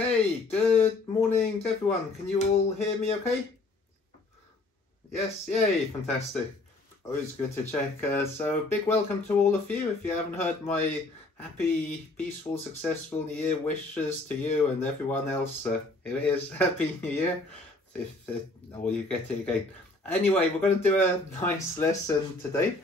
Okay, good morning to everyone. Can you all hear me okay? Yes, yay, fantastic. Always good to check. So big welcome to all of you. If you haven't heard my happy, peaceful, successful New Year wishes to you and everyone else, here it is, Happy New Year. Or you get it again. Anyway, we're going to do a nice lesson today.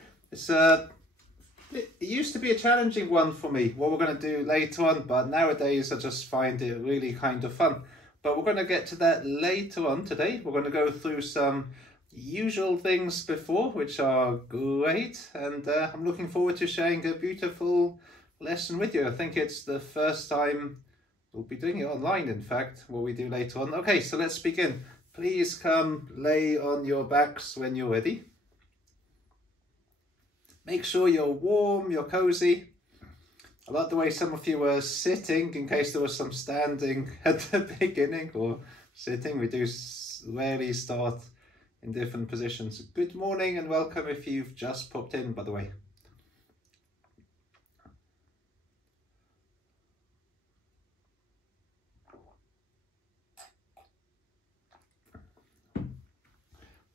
It used to be a challenging one for me, what we're going to do later on, but nowadays I just find it really kind of fun. But we're going to get to that later on today. We're going to go through some usual things before, which are great, and I'm looking forward to sharing a beautiful lesson with you. I think it's the first time we'll be doing it online, in fact, what we do later on. Okay, so let's begin. Please come lay on your backs when you're ready. Make sure you're warm, you're cozy. I like the way some of you were sitting, in case there was some standing at the beginning, or sitting. We do rarely start in different positions. Good morning and welcome if you've just popped in, by the way.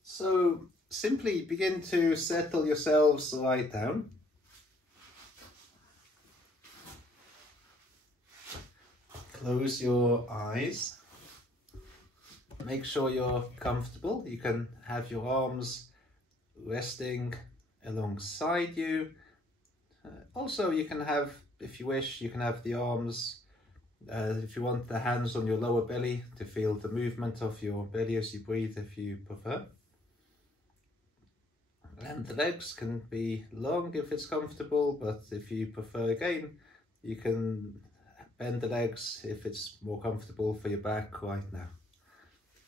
So simply begin to settle yourselves right down. Close your eyes. Make sure you're comfortable. You can have your arms resting alongside you. Also, you can have, if you wish, you can have the arms, if you want, the hands on your lower belly to feel the movement of your belly as you breathe, if you prefer. And the legs can be long if it's comfortable, but if you prefer, again, you can bend the legs if it's more comfortable for your back right now.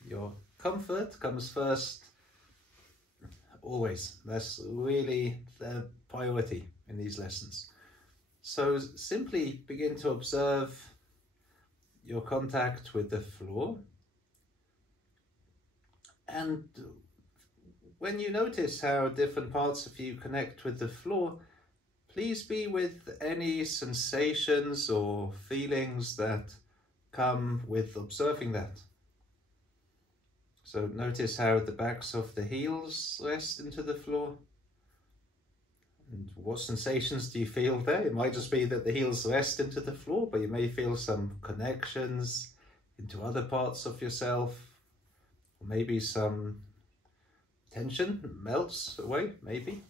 Your comfort comes first, always. That's really the priority in these lessons. So simply begin to observe your contact with the floor. And when you notice how different parts of you connect with the floor, please be with any sensations or feelings that come with observing that. So notice how the backs of the heels rest into the floor. And what sensations do you feel there? It might just be that the heels rest into the floor, but you may feel some connections into other parts of yourself, or maybe some tension melts away, maybe.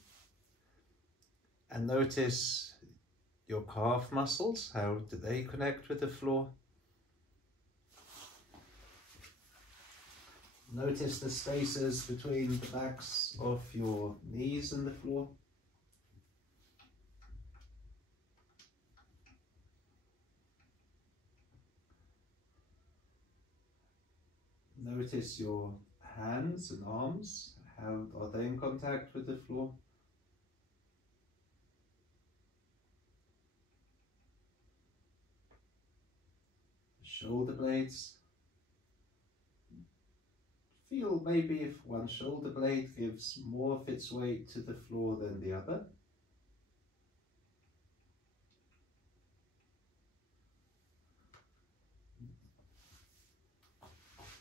And notice your calf muscles, how do they connect with the floor? Notice the spaces between the backs of your knees and the floor. Notice your hands and arms. How are they in contact with the floor? Shoulder blades. Feel maybe if one shoulder blade gives more of its weight to the floor than the other.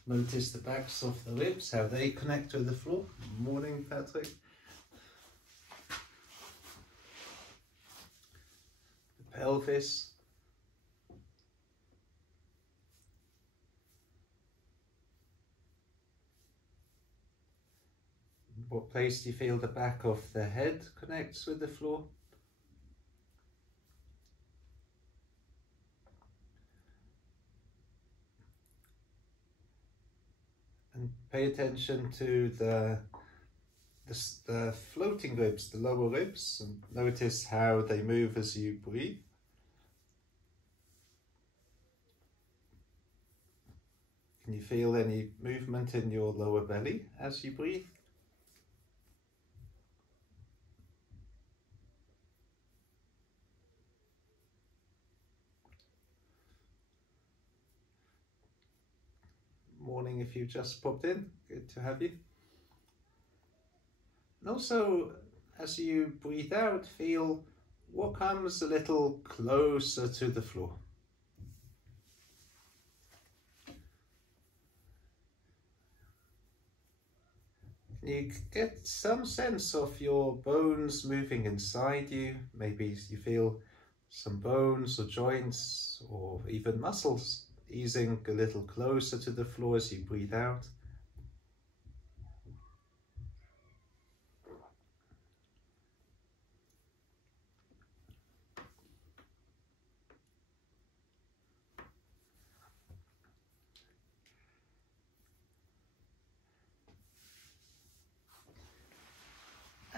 Notice the backs of the ribs, how they connect with the floor. Morning, Patrick. The pelvis. What place do you feel the back of the head connects with the floor? And pay attention to the floating ribs, the lower ribs, and notice how they move as you breathe. Can you feel any movement in your lower belly as you breathe? Morning if you just popped in, good to have you. And also, as you breathe out, feel what comes a little closer to the floor. Can you get some sense of your bones moving inside you? Maybe you feel some bones or joints or even muscles easing a little closer to the floor as you breathe out.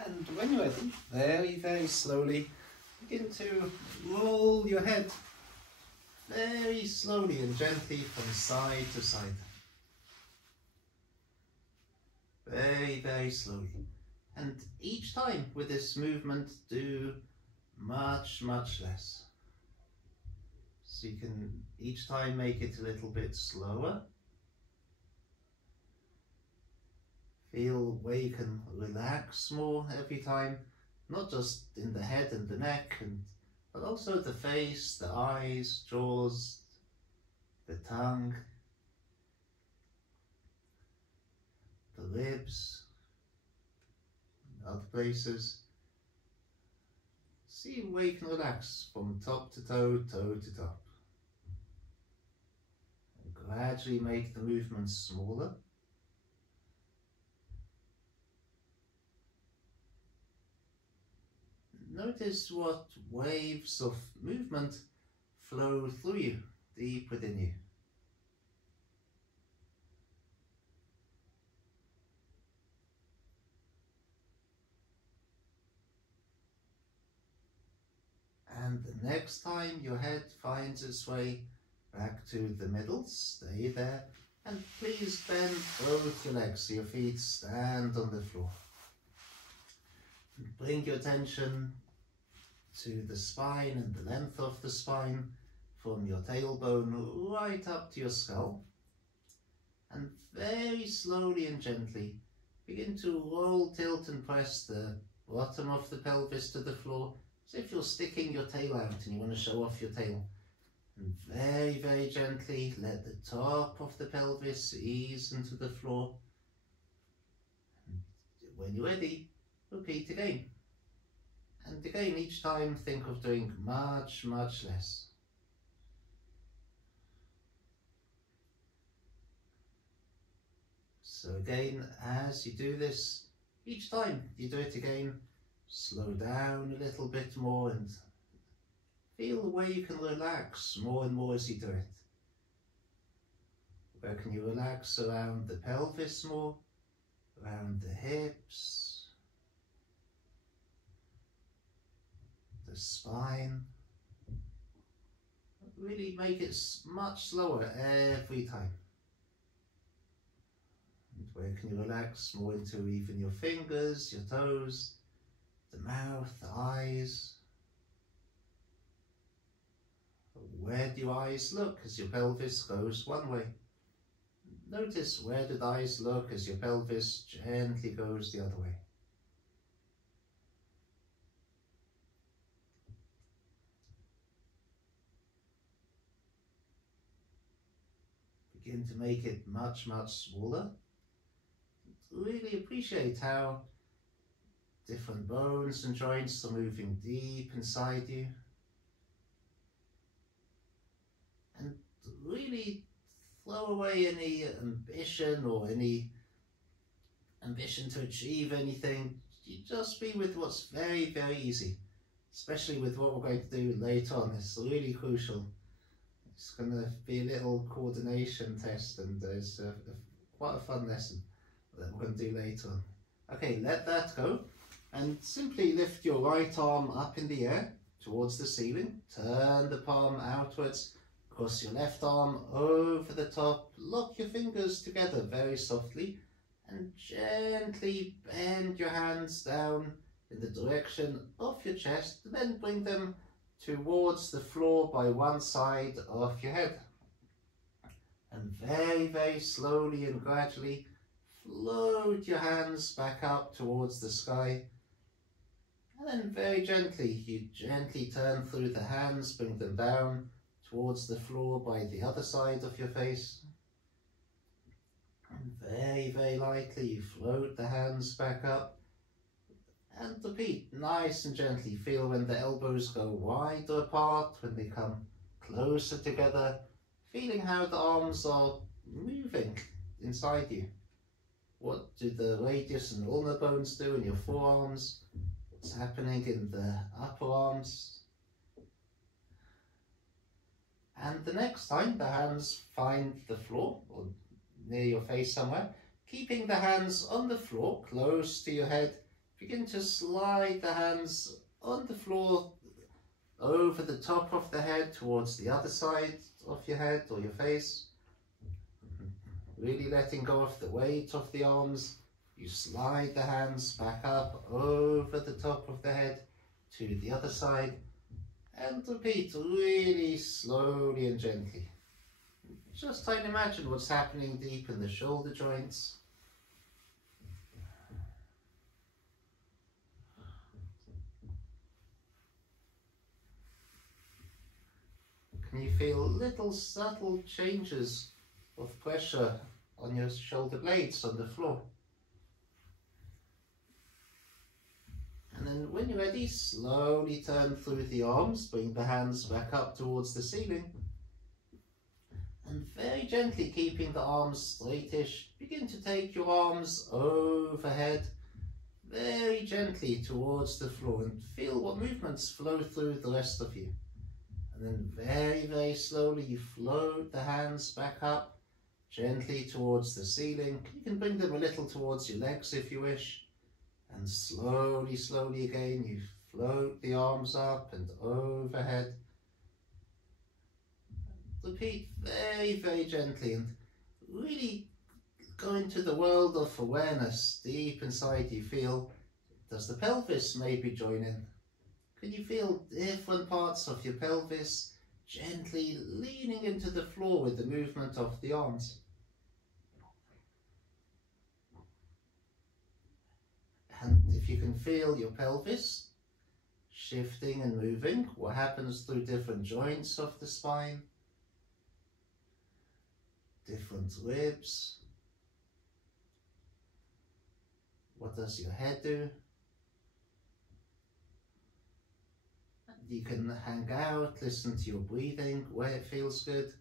And when you're ready, very, very slowly, begin to roll your head very slowly and gently from side to side. Very, very slowly. And each time with this movement, do much, much less. So you can each time make it a little bit slower. Feel where you can relax more every time, not just in the head and the neck, but also the face, the eyes, jaws, the tongue, the ribs, other places. See where you can relax from top to toe, toe to top. And gradually make the movements smaller. Notice what waves of movement flow through you, deep within you. And the next time your head finds its way back to the middle, stay there, and please bend both your legs so your feet stand on the floor. And bring your attention to the spine and the length of the spine from your tailbone right up to your skull. And very slowly and gently begin to roll, tilt and press the bottom of the pelvis to the floor as if you're sticking your tail out and you want to show off your tail. And very, very gently let the top of the pelvis ease into the floor. And when you're ready, repeat again. And again, each time think of doing much, much less. So again, as you do this, each time you do it again, slow down a little bit more and feel the way you can relax more and more as you do it. Where can you relax around the pelvis more, around the hips, the spine. Really make it much slower every time. And where can you relax more into even your fingers, your toes, the mouth, the eyes. Where do your eyes look as your pelvis goes one way? Notice where do the eyes look as your pelvis gently goes the other way. Begin to make it much, much smaller. Really appreciate how different bones and joints are moving deep inside you. And really throw away any ambition or any ambition to achieve anything. You just be with what's very, very easy, especially with what we're going to do later on. It's really crucial. It's going to be a little coordination test, and it's quite a fun lesson that we're going to do later on. Okay, let that go and simply lift your right arm up in the air towards the ceiling. Turn the palm outwards, cross your left arm over the top, lock your fingers together very softly and gently bend your hands down in the direction of your chest, and then bring them towards the floor by one side of your head. And very, very slowly and gradually float your hands back up towards the sky. And then very gently, you gently turn through the hands, bring them down towards the floor by the other side of your face. And Very, very lightly you float the hands back up. And repeat, nice and gently. Feel when the elbows go wider apart, when they come closer together. Feeling how the arms are moving inside you. What do the radius and ulnar bones do in your forearms? What's happening in the upper arms? And the next time the hands find the floor, or near your face somewhere, keeping the hands on the floor, close to your head, begin to slide the hands on the floor over the top of the head towards the other side of your head or your face. Really letting go of the weight of the arms. You slide the hands back up over the top of the head to the other side. And repeat really slowly and gently. Just try and imagine what's happening deep in the shoulder joints. Can you feel little subtle changes of pressure on your shoulder blades on the floor? And then when you're ready, slowly turn through the arms, bring the hands back up towards the ceiling. And very gently, keeping the arms straightish, begin to take your arms overhead, very gently towards the floor, and feel what movements flow through the rest of you. And then very, very slowly you float the hands back up, gently towards the ceiling. You can bring them a little towards your legs if you wish. And slowly, slowly again, you float the arms up and overhead. Repeat very, very gently and really go into the world of awareness deep inside you. Feel, does the pelvis maybe join in? Can you feel different parts of your pelvis gently leaning into the floor with the movement of the arms? And if you can feel your pelvis shifting and moving, what happens through different joints of the spine, different ribs, what does your head do? You can hang out, listen to your breathing, where it feels good,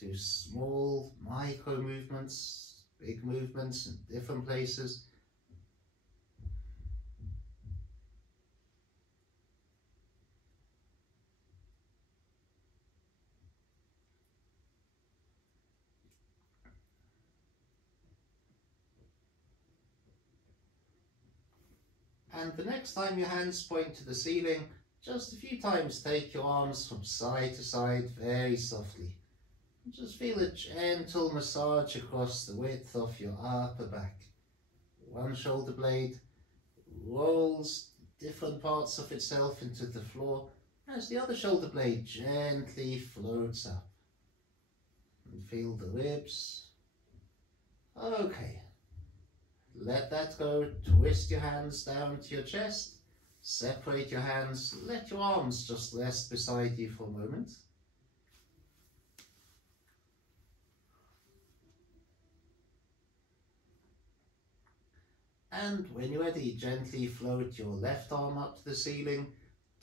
do small micro movements, big movements in different places. And the next time your hands point to the ceiling, just a few times take your arms from side to side very softly. Just feel a gentle massage across the width of your upper back. One shoulder blade rolls different parts of itself into the floor as the other shoulder blade gently floats up. And feel the ribs. Okay. Let that go. Twist your hands down to your chest. Separate your hands. Let your arms just rest beside you for a moment. And when you're ready, gently float your left arm up to the ceiling.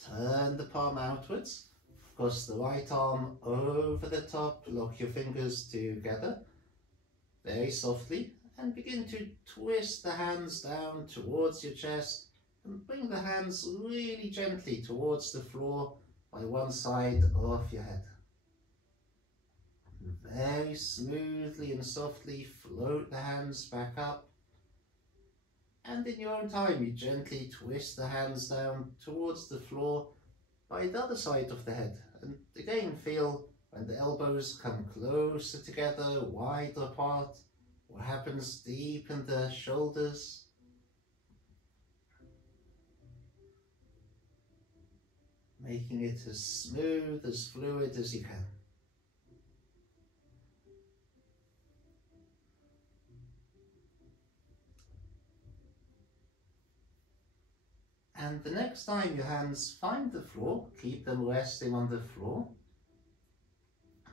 Turn the palm outwards. Cross the right arm over the top. Lock your fingers together very softly. And begin to twist the hands down towards your chest and bring the hands really gently towards the floor by one side of your head. And very smoothly and softly float the hands back up. And in your own time, you gently twist the hands down towards the floor by the other side of the head. And again, feel when the elbows come closer together, wider apart. What happens deep in the shoulders? Making it as smooth, as fluid as you can. And the next time your hands find the floor, keep them resting on the floor.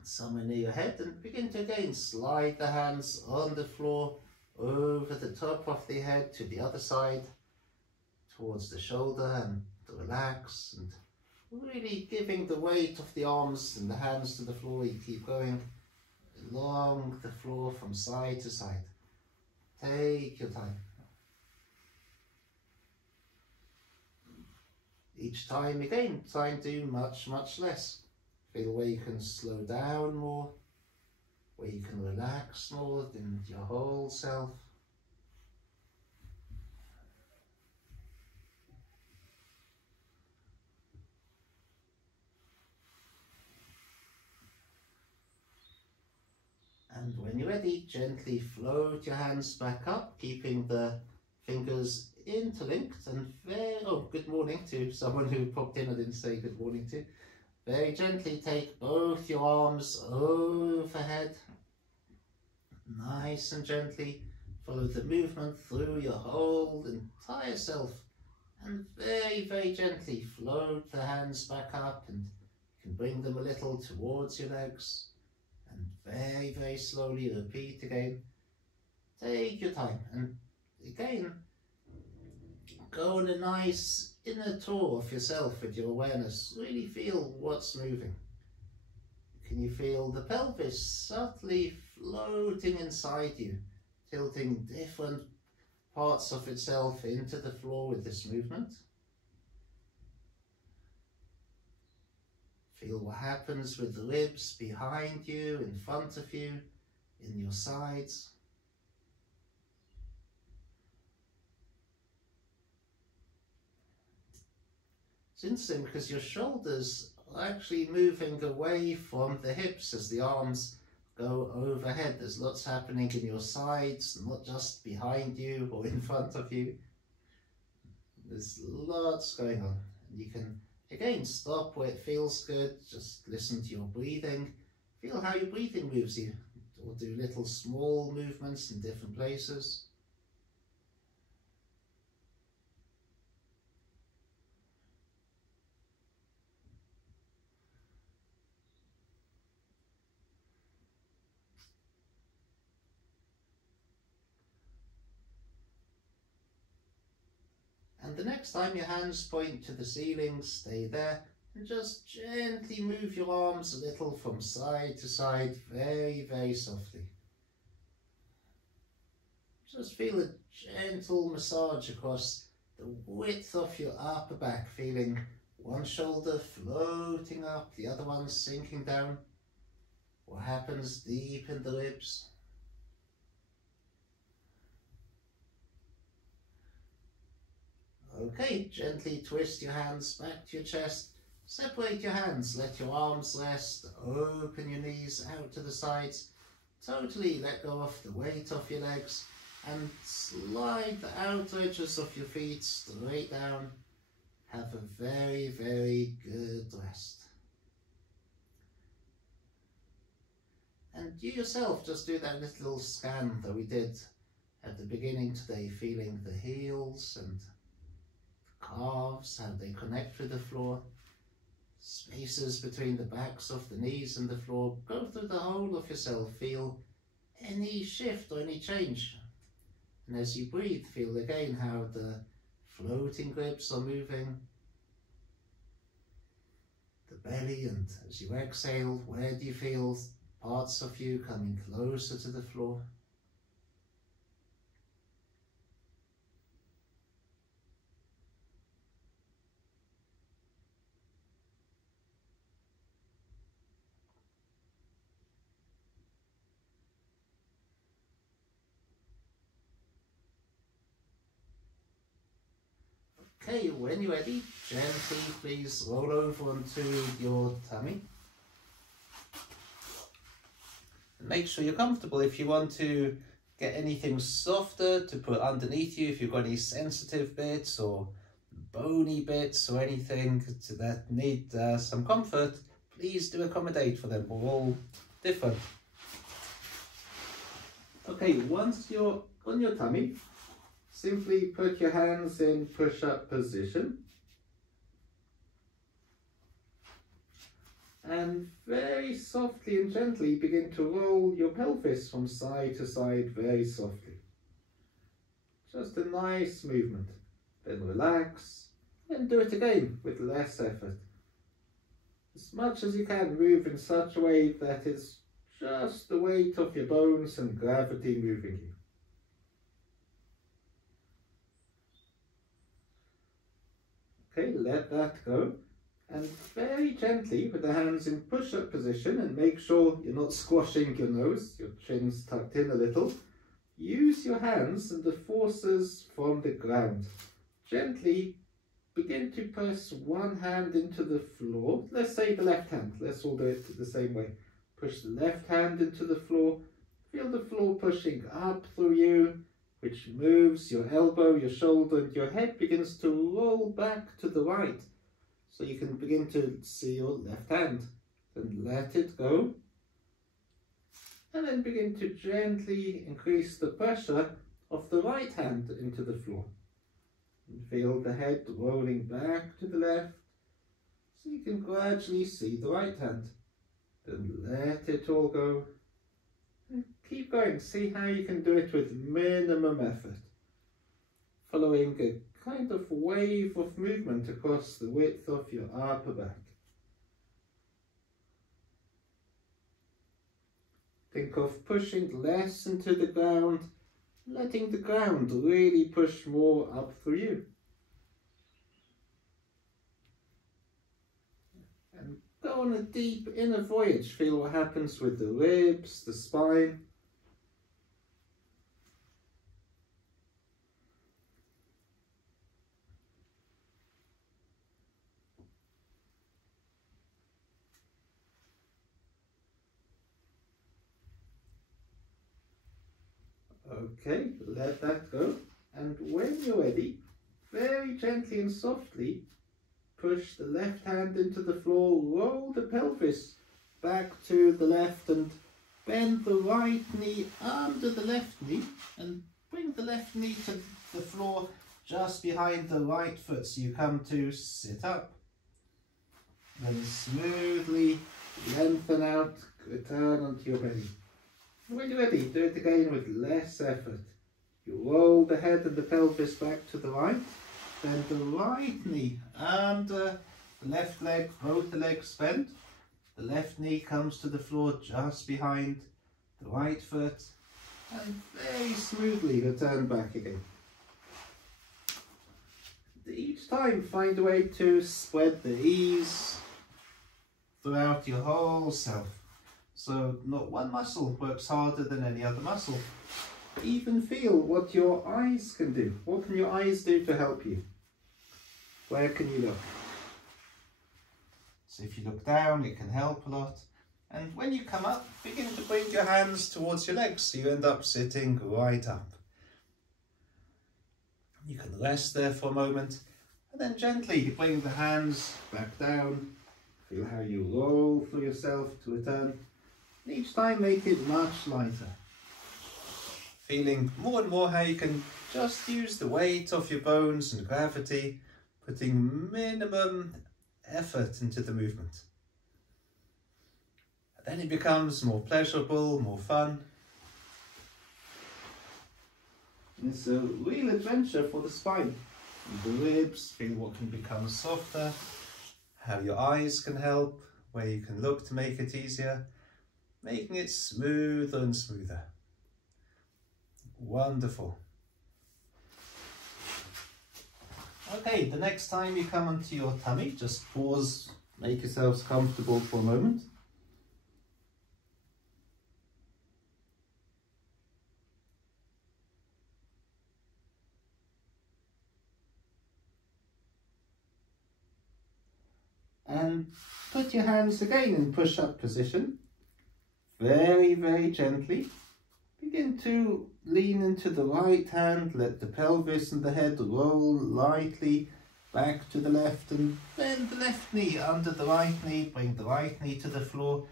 Somewhere near your head, and begin to again slide the hands on the floor over the top of the head to the other side, towards the shoulder, and relax, and really giving the weight of the arms and the hands to the floor. You keep going along the floor from side to side. Take your time. Each time again, try and do much less. Feel where you can slow down more, where you can relax more in your whole self. And when you're ready, gently float your hands back up, keeping the fingers interlinked. And good morning to someone who popped in I didn't say good morning to. Very gently take both your arms overhead. Nice and gently follow the movement through your whole entire self. And very gently float the hands back up, and you can bring them a little towards your legs. And very slowly repeat again. Take your time, and again go on a nice inner tour of yourself with your awareness. Really feel what's moving. Can you feel the pelvis subtly floating inside you, tilting different parts of itself into the floor with this movement? Feel what happens with the ribs behind you, in front of you, in your sides. It's interesting because your shoulders are actually moving away from the hips as the arms go overhead. There's lots happening in your sides, not just behind you or in front of you. There's lots going on. And you can again stop where it feels good, just listen to your breathing, feel how your breathing moves you, or do little small movements in different places. And the next time your hands point to the ceiling, stay there and just gently move your arms a little from side to side, very softly. Just feel a gentle massage across the width of your upper back, feeling one shoulder floating up, the other one sinking down. What happens deep in the ribs? Okay, gently twist your hands back to your chest, separate your hands, let your arms rest, open your knees out to the sides, totally let go of the weight of your legs, and slide the outer edges of your feet straight down. Have a very good rest. And you yourself just do that little scan that we did at the beginning today, feeling the heels and calves, how they connect with the floor, spaces between the backs of the knees and the floor. Go through the whole of yourself, feel any shift or any change. And as you breathe, feel again how the floating ribs are moving, the belly, and as you exhale, where do you feel parts of you coming closer to the floor? Okay, when you're ready, gently please roll over onto your tummy. And make sure you're comfortable. If you want to get anything softer to put underneath you, if you've got any sensitive bits or bony bits or anything that need some comfort, please do accommodate for them. We're all different. Okay, once you're on your tummy, simply put your hands in push-up position and very softly and gently begin to roll your pelvis from side to side very softly. Just a nice movement. Then relax and do it again with less effort. As much as you can, move in such a way that it's just the weight of your bones and gravity moving you. Okay, let that go. And very gently with the hands in push-up position, and make sure you're not squashing your nose, your chin's tucked in a little. Use your hands and the forces from the ground. Gently begin to press one hand into the floor. Let's say the left hand. Let's all do it the same way. Push the left hand into the floor. Feel the floor pushing up through you, which moves your elbow, your shoulder, and your head begins to roll back to the right. So you can begin to see your left hand. Then let it go. And then begin to gently increase the pressure of the right hand into the floor. And feel the head rolling back to the left, so you can gradually see the right hand. Then let it all go. And keep going. See how you can do it with minimum effort. Following a kind of wave of movement across the width of your upper back. Think of pushing less into the ground, letting the ground really push more up through you. And go on a deep inner voyage. Feel what happens with the ribs, the spine. Okay, let that go, and when you're ready, very gently and softly push the left hand into the floor, roll the pelvis back to the left and bend the right knee under the left knee and bring the left knee to the floor just behind the right foot so you come to sit up. Then smoothly lengthen out, return onto your belly. When you're ready, do it again with less effort. You roll the head and the pelvis back to the right, then the right knee under the left leg, both the legs bend. The left knee comes to the floor just behind the right foot, and very smoothly return back again. Each time find a way to spread the ease throughout your whole self. So not one muscle works harder than any other muscle. Even feel what your eyes can do. What can your eyes do to help you? Where can you look? So if you look down, it can help a lot. And when you come up, begin to bring your hands towards your legs so you end up sitting right up. You can rest there for a moment and then gently bring the hands back down. Feel how you roll through yourself to return. Each time make it much lighter. Feeling more and more how you can just use the weight of your bones and gravity, putting minimum effort into the movement. And then it becomes more pleasurable, more fun. And it's a real adventure for the spine. And the ribs, feel what can become softer, how your eyes can help, where you can look to make it easier. Making it smoother and smoother. Wonderful. Okay, the next time you come onto your tummy, just pause, make yourselves comfortable for a moment. And put your hands again in push-up position. Very, very gently. Begin to lean into the right hand, let the pelvis and the head roll lightly back to the left, and bend the left knee under the right knee, bring the right knee to the floor,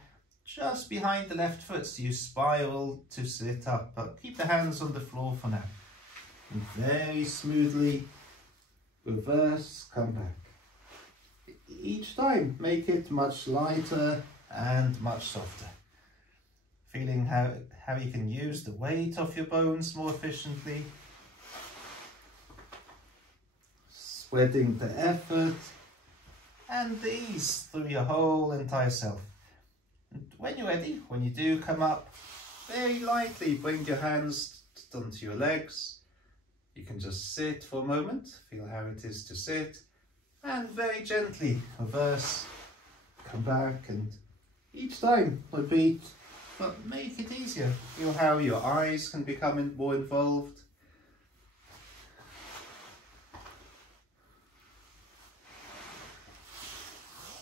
just behind the left foot so you spiral to sit up, but keep the hands on the floor for now. And very smoothly reverse, come back. Each time make it much lighter and much softer. Feeling how you can use the weight of your bones more efficiently. spreading the effort and the ease through your whole entire self. And when you're ready, when you do come up, very lightly bring your hands onto your legs. You can just sit for a moment, feel how it is to sit, and very gently reverse, come back, and each time repeat, but make it easier. Feel how your eyes can become more involved.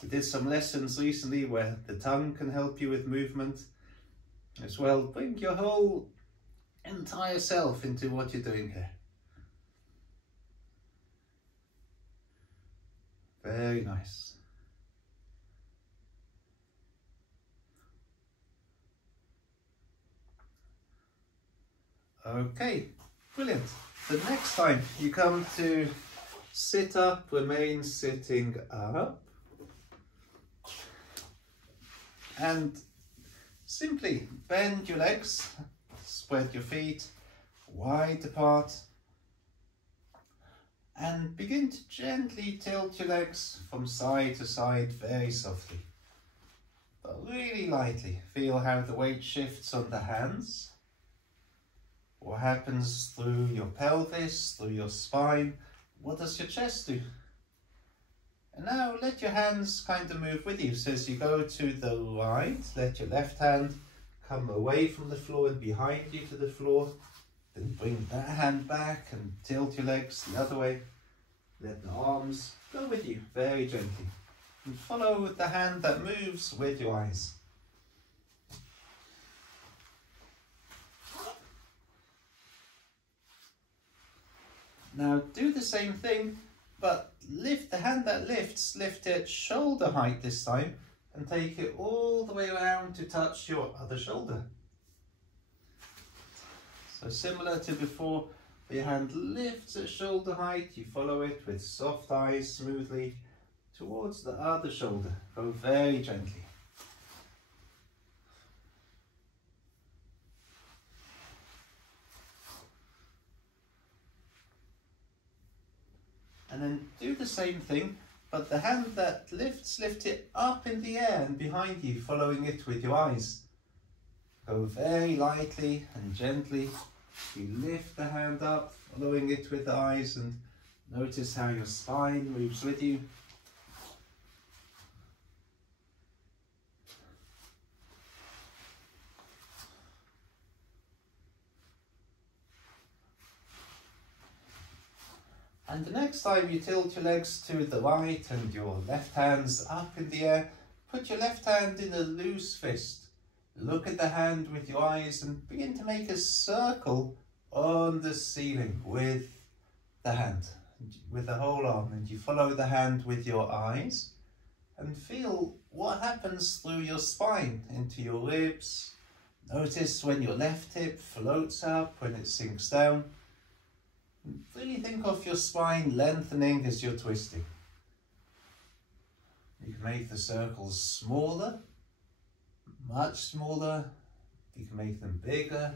We did some lessons recently where the tongue can help you with movement as well. Bring your whole entire self into what you're doing here. Very nice. Okay, brilliant. The next time you come to sit up, remain sitting up. And simply bend your legs, spread your feet wide apart, and begin to gently tilt your legs from side to side very softly, but really lightly. Feel how the weight shifts on the hands, what happens through your pelvis, through your spine, what does your chest do? And now let your hands kind of move with you. So as you go to the right, let your left hand come away from the floor and behind you to the floor. Then bring that hand back and tilt your legs the other way. Let the arms go with you very gently. And follow the hand that moves with your eyes. Now do the same thing, but lift the hand that lifts, lift it shoulder height this time, and take it all the way around to touch your other shoulder. So similar to before, your hand lifts at shoulder height, you follow it with soft eyes smoothly towards the other shoulder. Go very gently. And then do the same thing, but the hand that lifts, lift it up in the air and behind you, following it with your eyes. Go very lightly and gently. You lift the hand up, following it with the eyes, and notice how your spine moves with you. And the next time you tilt your legs to the right and your left hand's up in the air, put your left hand in a loose fist. Look at the hand with your eyes and begin to make a circle on the ceiling with the hand, with the whole arm. And you follow the hand with your eyes and feel what happens through your spine into your ribs. Notice when your left hip floats up, when it sinks down. Really think of your spine lengthening as you're twisting. You can make the circles smaller, much smaller. You can make them bigger.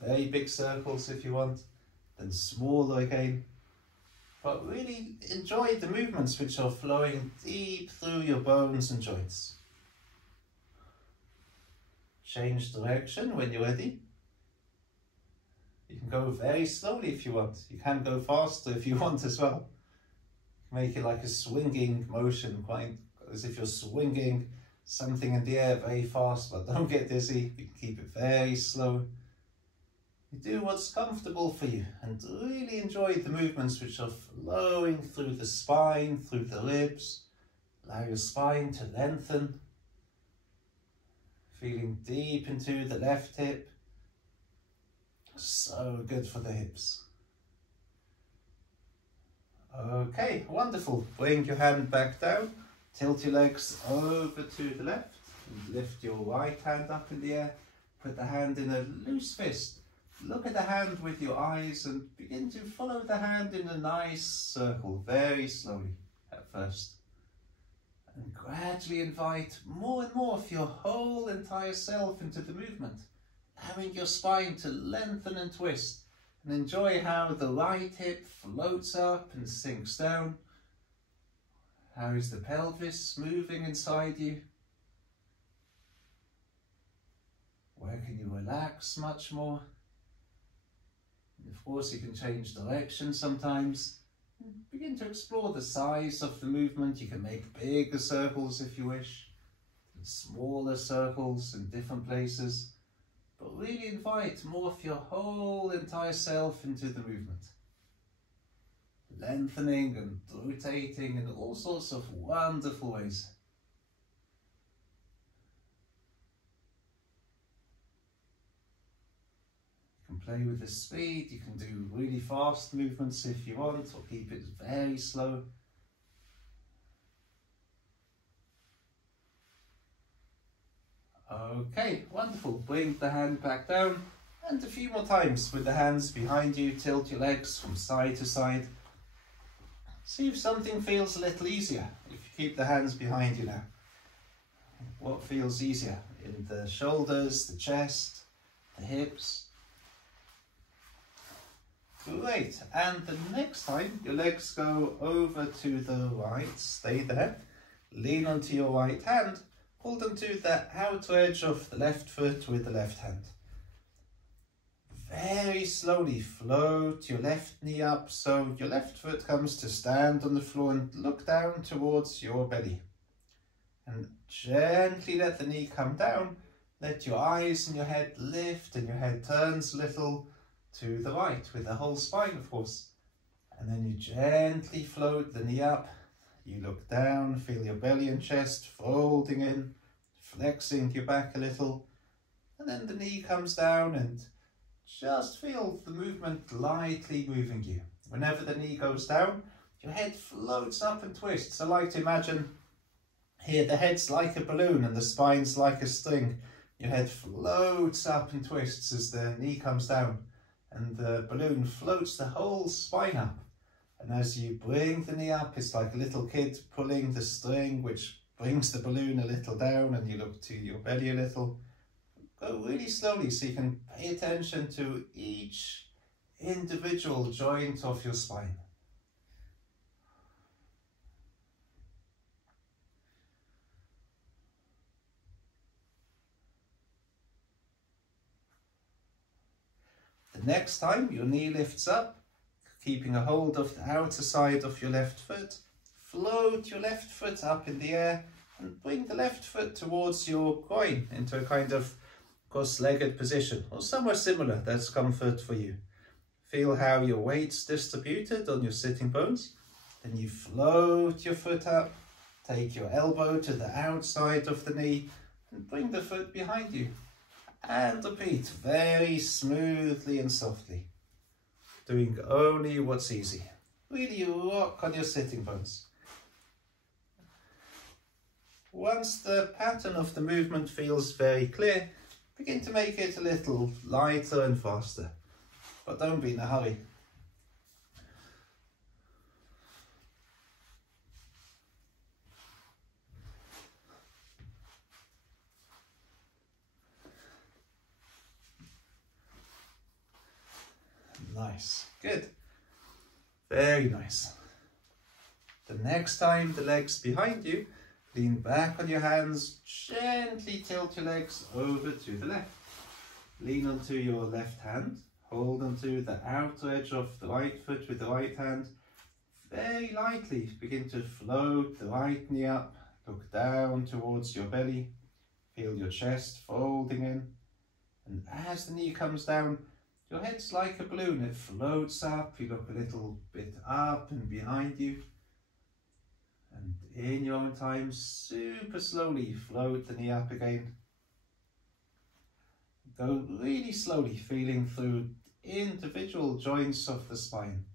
Very big circles if you want, then smaller again. But really enjoy the movements which are flowing deep through your bones and joints. Change direction when you're ready. You can go very slowly if you want. You can go faster if you want as well. Make it like a swinging motion, quite as if you're swinging something in the air very fast, but don't get dizzy. You can keep it very slow. You do what's comfortable for you and really enjoy the movements which are flowing through the spine, through the ribs. Allow your spine to lengthen. Feeling deep into the left hip. So good for the hips. Okay, wonderful. Bring your hand back down. Tilt your legs over to the left. And lift your right hand up in the air. Put the hand in a loose fist. Look at the hand with your eyes and begin to follow the hand in a nice circle, very slowly at first. And gradually invite more and more of your whole entire self into the movement, allowing your spine to lengthen and twist, And enjoy how the right hip floats up and sinks down. How is the pelvis moving inside you? Where can you relax much more? And of course, you can change direction sometimes. Begin to explore the size of the movement. You can make bigger circles if you wish, and smaller circles in different places. But really invite more of your whole entire self into the movement. Lengthening and rotating in all sorts of wonderful ways. You can play with the speed, you can do really fast movements if you want, or keep it very slow. Okay, wonderful. Bring the hand back down, and a few more times with the hands behind you. Tilt your legs from side to side. See if something feels a little easier if you keep the hands behind you now. What feels easier in the shoulders, the chest, the hips? Great. And the next time your legs go over to the right, stay there. Lean onto your right hand. Hold onto the outer edge of the left foot with the left hand. Very slowly float your left knee up so your left foot comes to stand on the floor and look down towards your belly. And gently let the knee come down. Let your eyes and your head lift and your head turns a little to the right with the whole spine, of course. And then you gently float the knee up. You look down, feel your belly and chest folding in, flexing your back a little. And then the knee comes down and just feel the movement lightly moving you. Whenever the knee goes down, your head floats up and twists. I like to imagine here the head's like a balloon and the spine's like a string. Your head floats up and twists as the knee comes down, and the balloon floats the whole spine up. And as you bring the knee up, it's like a little kid pulling the string, which brings the balloon a little down, and you look to your belly a little. Go really slowly so you can pay attention to each individual joint of your spine. The next time your knee lifts up, keeping a hold of the outer side of your left foot, float your left foot up in the air and bring the left foot towards your groin into a kind of cross-legged position, or somewhere similar that's comfort for you. Feel how your weight's distributed on your sitting bones. Then you float your foot up, take your elbow to the outside of the knee and bring the foot behind you. And repeat very smoothly and softly, doing only what's easy. Really rock on your sitting bones. Once the pattern of the movement feels very clear, begin to make it a little lighter and faster, but don't be in a hurry. Nice, good, very nice. The next time the legs behind you, lean back on your hands, gently tilt your legs over to the left. Lean onto your left hand, hold onto the outer edge of the right foot with the right hand. Very lightly begin to float the right knee up, look down towards your belly, feel your chest folding in. And as the knee comes down, your head's like a balloon, it floats up, you look a little bit up and behind you. And in your own time, super slowly float the knee up again. Go really slowly, feeling through individual joints of the spine.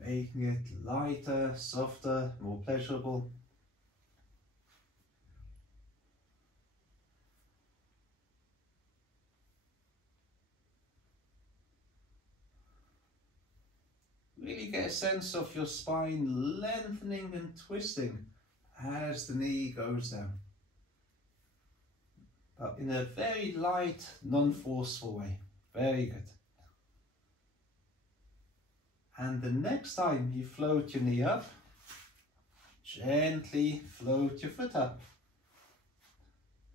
Making it lighter, softer, more pleasurable. Really get a sense of your spine lengthening and twisting as the knee goes down, but in a very light, non-forceful way. Very good. And the next time you float your knee up, gently float your foot up.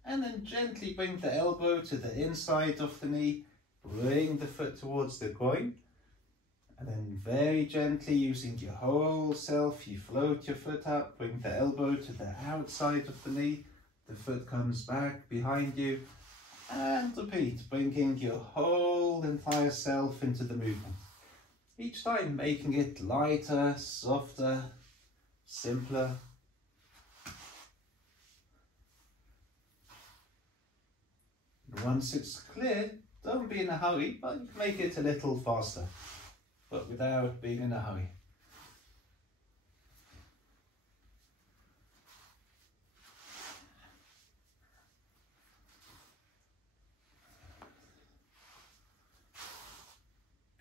And then gently bring the elbow to the inside of the knee, bring the foot towards the groin. And then very gently, using your whole self, you float your foot up, bring the elbow to the outside of the knee, the foot comes back behind you, and repeat, bringing your whole entire self into the movement. Each time making it lighter, softer, simpler. Once it's clear, don't be in a hurry, but you can make it a little faster, but without being in a hurry.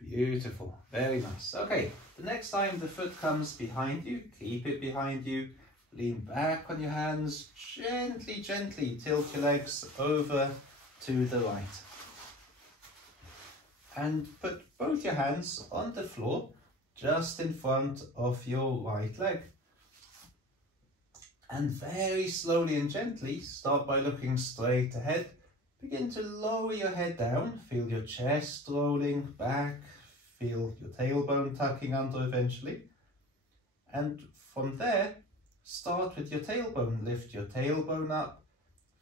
Beautiful, very nice. Okay, the next time the foot comes behind you, keep it behind you, lean back on your hands, gently, gently tilt your legs over to the right. And put both your hands on the floor, just in front of your right leg. And very slowly and gently, start by looking straight ahead. Begin to lower your head down, feel your chest rolling back, feel your tailbone tucking under eventually. And from there, start with your tailbone. Lift your tailbone up,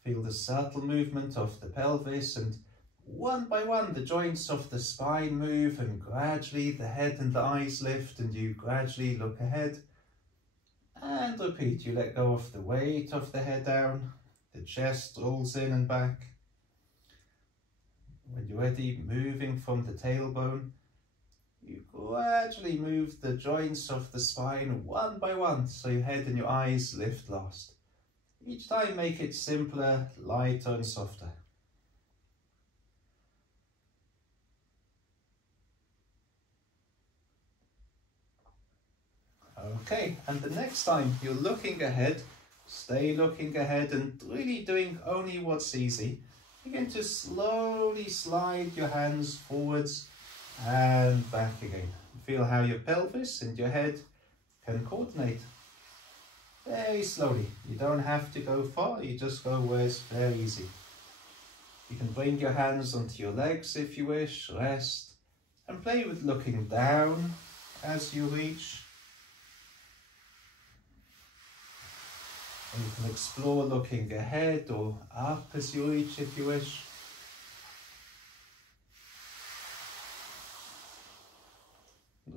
feel the subtle movement of the pelvis, and one by one the joints of the spine move, and gradually the head and the eyes lift, and you gradually look ahead. And repeat, you let go of the weight of the head down, the chest rolls in and back. When you're ready, moving from the tailbone, you gradually move the joints of the spine one by one, so your head and your eyes lift last. Each time make it simpler, lighter and softer. Okay, and the next time you're looking ahead, stay looking ahead and really doing only what's easy. Begin to slowly slide your hands forwards and back again. Feel how your pelvis and your head can coordinate. Very slowly. You don't have to go far, you just go where it's very easy. You can bring your hands onto your legs if you wish, rest, and play with looking down as you reach. And you can explore looking ahead or up as you reach if you wish.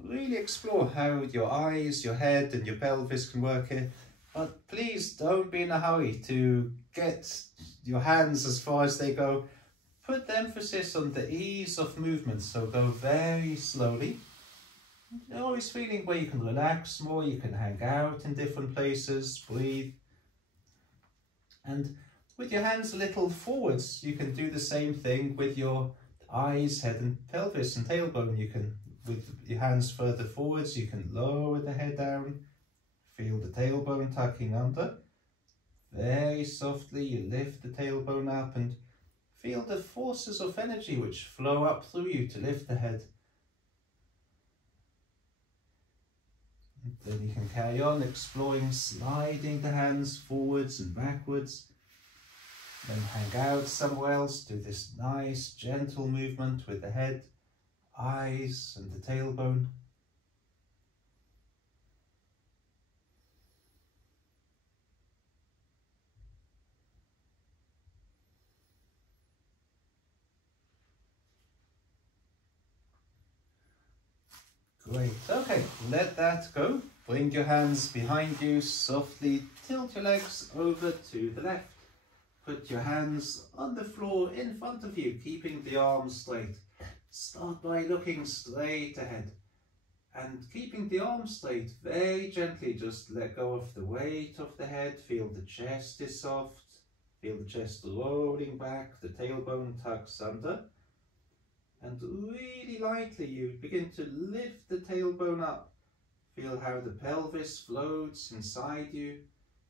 Really explore how your eyes, your head and your pelvis can work here. But please don't be in a hurry to get your hands as far as they go. Put the emphasis on the ease of movement, so go very slowly. You're always feeling where you can relax more, you can hang out in different places, breathe. And with your hands a little forwards, you can do the same thing with your eyes, head and pelvis and tailbone. You can, with your hands further forwards, you can lower the head down, feel the tailbone tucking under. Very softly you lift the tailbone up and feel the forces of energy which flow up through you to lift the head. And then you can carry on exploring, sliding the hands forwards and backwards. Then hang out somewhere else, do this nice gentle movement with the head, eyes and the tailbone. Great, okay, let that go. Bring your hands behind you, softly tilt your legs over to the left. Put your hands on the floor in front of you, keeping the arms straight. Start by looking straight ahead. And keeping the arms straight, very gently just let go of the weight of the head. Feel the chest is soft. Feel the chest rolling back, the tailbone tucks under. And really lightly you begin to lift the tailbone up. Feel how the pelvis floats inside you.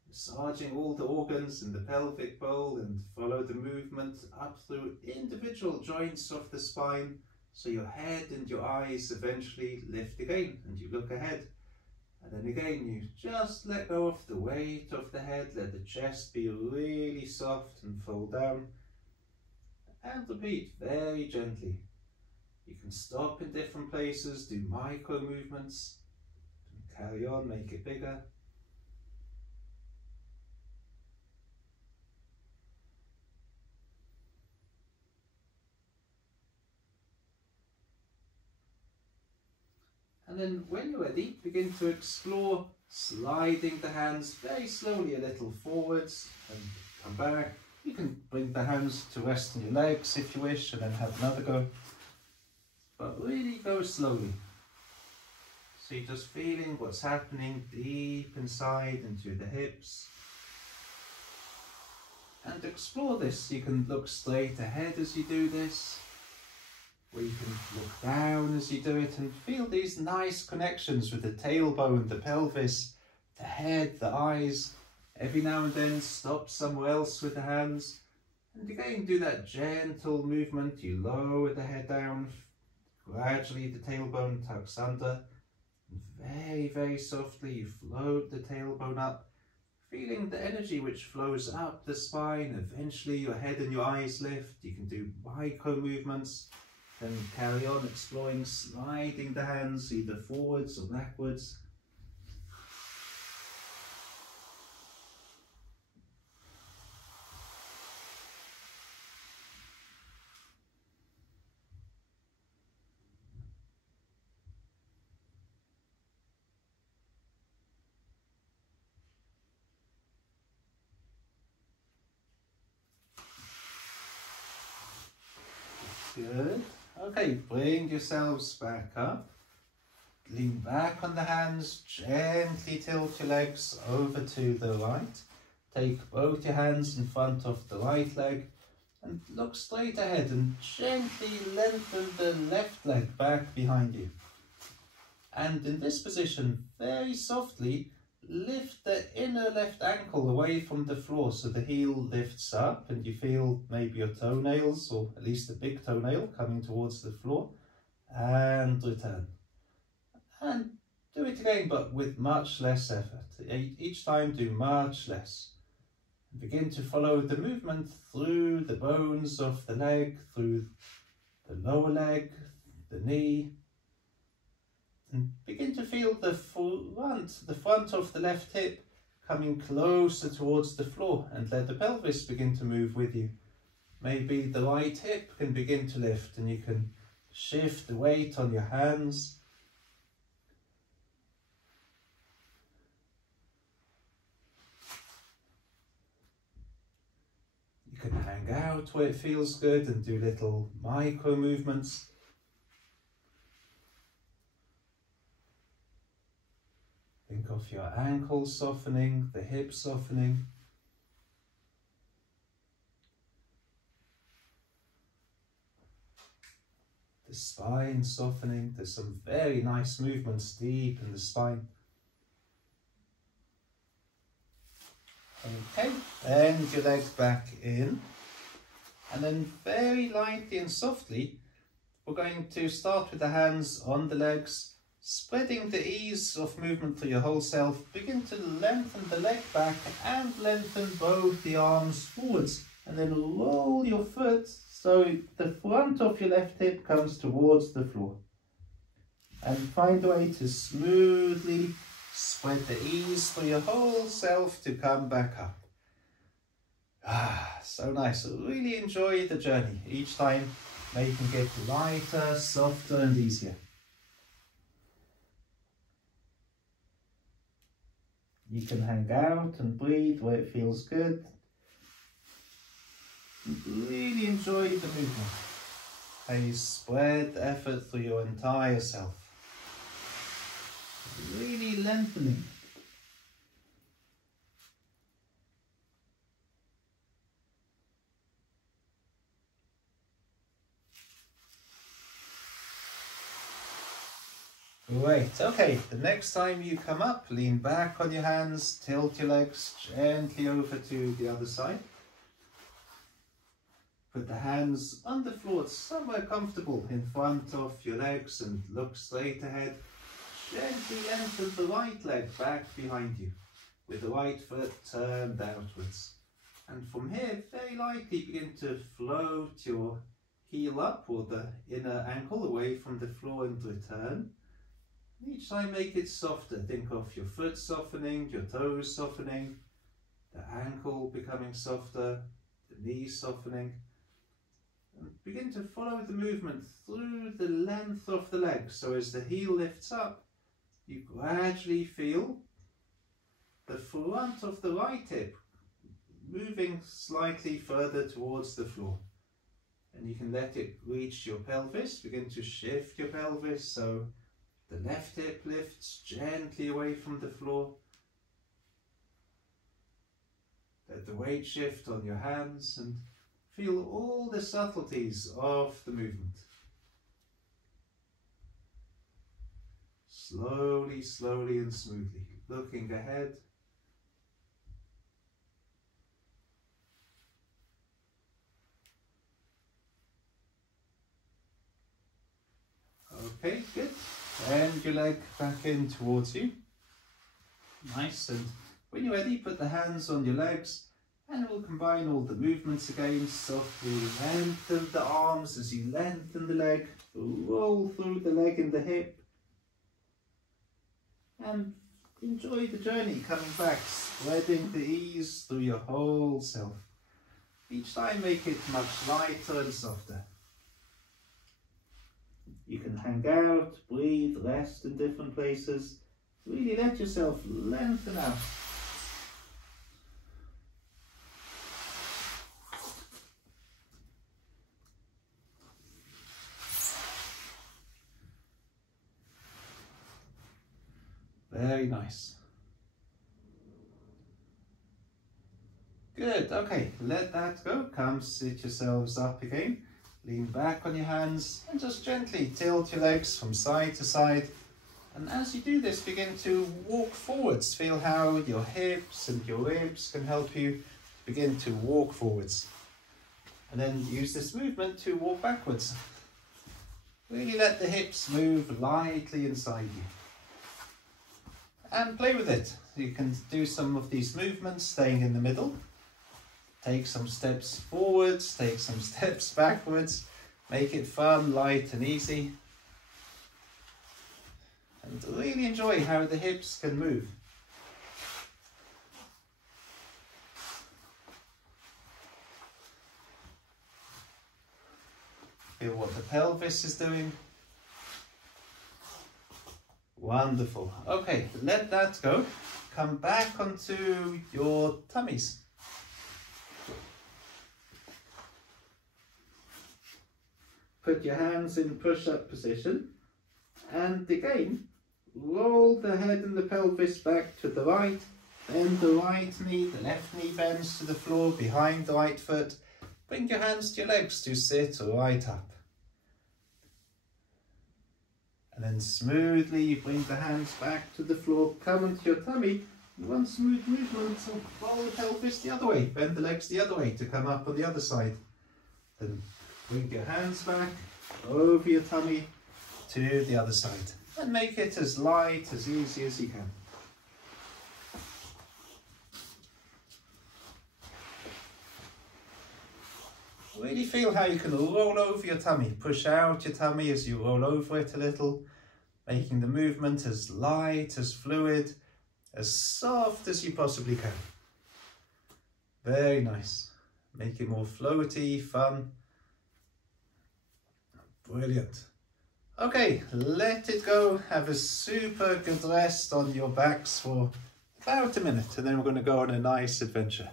massaging all the organs in the pelvic bowl, and follow the movement up through individual joints of the spine, so your head and your eyes eventually lift again and you look ahead. And then again, you just let go of the weight of the head, let the chest be really soft and fold down, and repeat very gently. You can stop in different places, do micro movements, and carry on, make it bigger. And then when you're ready, begin to explore sliding the hands very slowly a little forwards and come back. You can bring the hands to rest on your legs if you wish, and then have another go. But really go slowly. So you're just feeling what's happening deep inside into the hips. And explore this. You can look straight ahead as you do this, or you can look down as you do it, and feel these nice connections with the tailbone, the pelvis, the head, the eyes. Every now and then stop somewhere else with the hands, and again do that gentle movement. You lower the head down, gradually the tailbone tucks under, and very, very softly you float the tailbone up, feeling the energy which flows up the spine. Eventually your head and your eyes lift. You can do micro movements. Then carry on exploring, sliding the hands either forwards or backwards. Good. Okay, bring yourselves back up. Lean back on the hands, gently tilt your legs over to the right. Take both your hands in front of the right leg and look straight ahead, and gently lengthen the left leg back behind you. And in this position, very softly, lift the inner left ankle away from the floor so the heel lifts up and you feel maybe your toenails, or at least a big toenail, coming towards the floor, and return. And do it again, but with much less effort. Each time do much less. Begin to follow the movement through the bones of the leg, through the lower leg, the knee, and begin to feel the front of the left hip coming closer towards the floor, and let the pelvis begin to move with you. Maybe the right hip can begin to lift, and you can shift the weight on your hands. You can hang out where it feels good and do little micro movements. Think of your ankles softening, the hips softening. The spine softening. There's some very nice movements deep in the spine. Okay, bend your legs back in. And then very lightly and softly, we're going to start with the hands on the legs, spreading the ease of movement through your whole self. Begin to lengthen the leg back and lengthen both the arms forwards, and then roll your foot so the front of your left hip comes towards the floor. And find a way to smoothly spread the ease through your whole self to come back up. So nice. Really enjoy the journey. Each time making it lighter, softer and easier. You can hang out and breathe where it feels good. Really enjoy the movement. How you spread the effort through your entire self. Really lengthening. Great, okay, the next time you come up, lean back on your hands, tilt your legs gently over to the other side. Put the hands on the floor somewhere comfortable in front of your legs and look straight ahead. Gently lengthen the right leg back behind you with the right foot turned outwards. And from here, very lightly begin to float your heel up or the inner ankle away from the floor and return. Each time make it softer. Think of your foot softening, your toes softening, the ankle becoming softer, the knees softening. And begin to follow the movement through the length of the leg. So as the heel lifts up, you gradually feel the front of the right hip moving slightly further towards the floor. And you can let it reach your pelvis. Begin to shift your pelvis so the left hip lifts gently away from the floor. Let the weight shift on your hands and feel all the subtleties of the movement. Slowly, slowly and smoothly, looking ahead. Okay, good. And your leg back in towards you. Nice. And when you're ready, put the hands on your legs and we'll combine all the movements again. Softly lengthen the arms as you lengthen the leg. Roll through the leg and the hip. And enjoy the journey coming back, spreading the ease through your whole self. Each time make it much lighter and softer. You can hang out, breathe, rest in different places. Really let yourself lengthen out. Very nice. Good, okay, let that go. Come sit yourselves up again. Lean back on your hands and just gently tilt your legs from side to side. And as you do this, begin to walk forwards. Feel how your hips and your ribs can help you begin to walk forwards. And then use this movement to walk backwards. Really let the hips move lightly inside you. And play with it. You can do some of these movements staying in the middle. Take some steps forwards, take some steps backwards. Make it fun, light and easy. And really enjoy how the hips can move. Feel what the pelvis is doing. Wonderful. Okay, let that go. Come back onto your tummies. Put your hands in push-up position and again roll the head and the pelvis back to the right, bend the right knee, the left knee bends to the floor behind the right foot. Bring your hands to your legs to sit right up. And then smoothly you bring the hands back to the floor, come onto your tummy. One smooth movement, so roll the pelvis the other way, bend the legs the other way to come up on the other side. Then bring your hands back over your tummy to the other side and make it as light, as easy as you can. Really feel how you can roll over your tummy, push out your tummy as you roll over it a little, making the movement as light, as fluid, as soft as you possibly can. Very nice. Make it more floaty, fun. Brilliant. Okay, let it go. Have a super good rest on your backs for about a minute and then we're going to go on a nice adventure.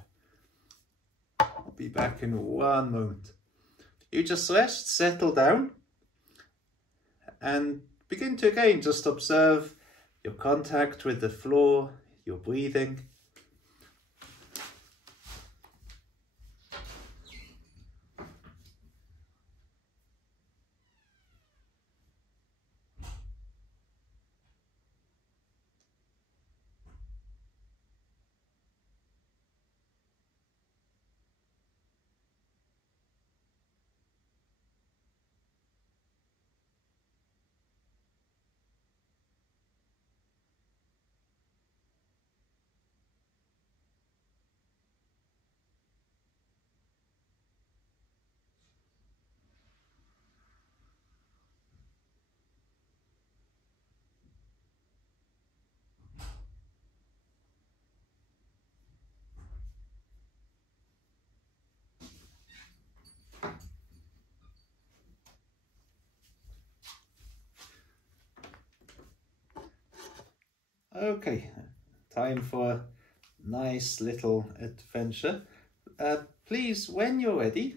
I'll be back in one moment. You just rest, settle down and begin to again just observe your contact with the floor, your breathing. Okay, time for a nice little adventure. Please, when you're ready,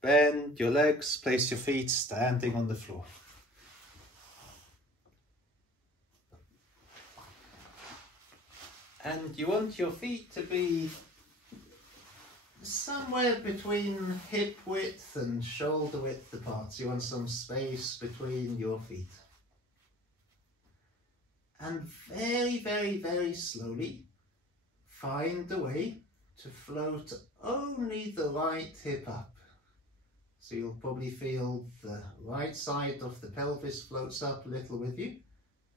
bend your legs, place your feet standing on the floor. And you want your feet to be somewhere between hip width and shoulder width apart. So you want some space between your feet. And very, very, very slowly find a way to float only the right hip up. So you'll probably feel the right side of the pelvis floats up a little with you.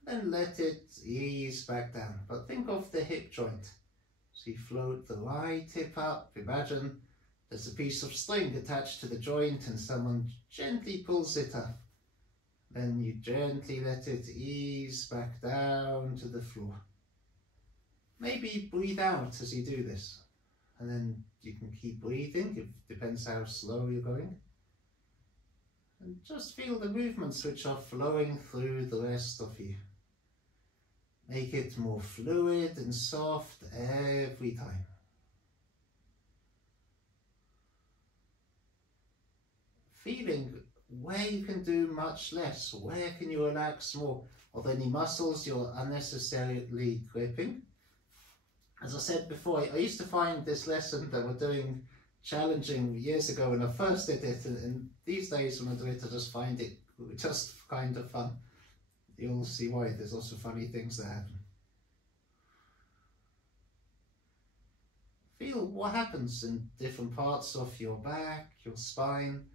Then let it ease back down. But think of the hip joint. So you float the right hip up. Imagine there's a piece of string attached to the joint and someone gently pulls it up. Then you gently let it ease back down to the floor. Maybe breathe out as you do this. And then you can keep breathing. It depends how slow you're going. And just feel the movements which are flowing through the rest of you. Make it more fluid and soft every time. Feeling where you can do much less, where can you relax more, or any muscles you're unnecessarily gripping. As I said before, I used to find this lesson that we're doing challenging years ago when I first did it, and these days when I do it I just find it just kind of fun. You'll see why. There's also funny things that happen. Feel what happens in different parts of your back, your spine,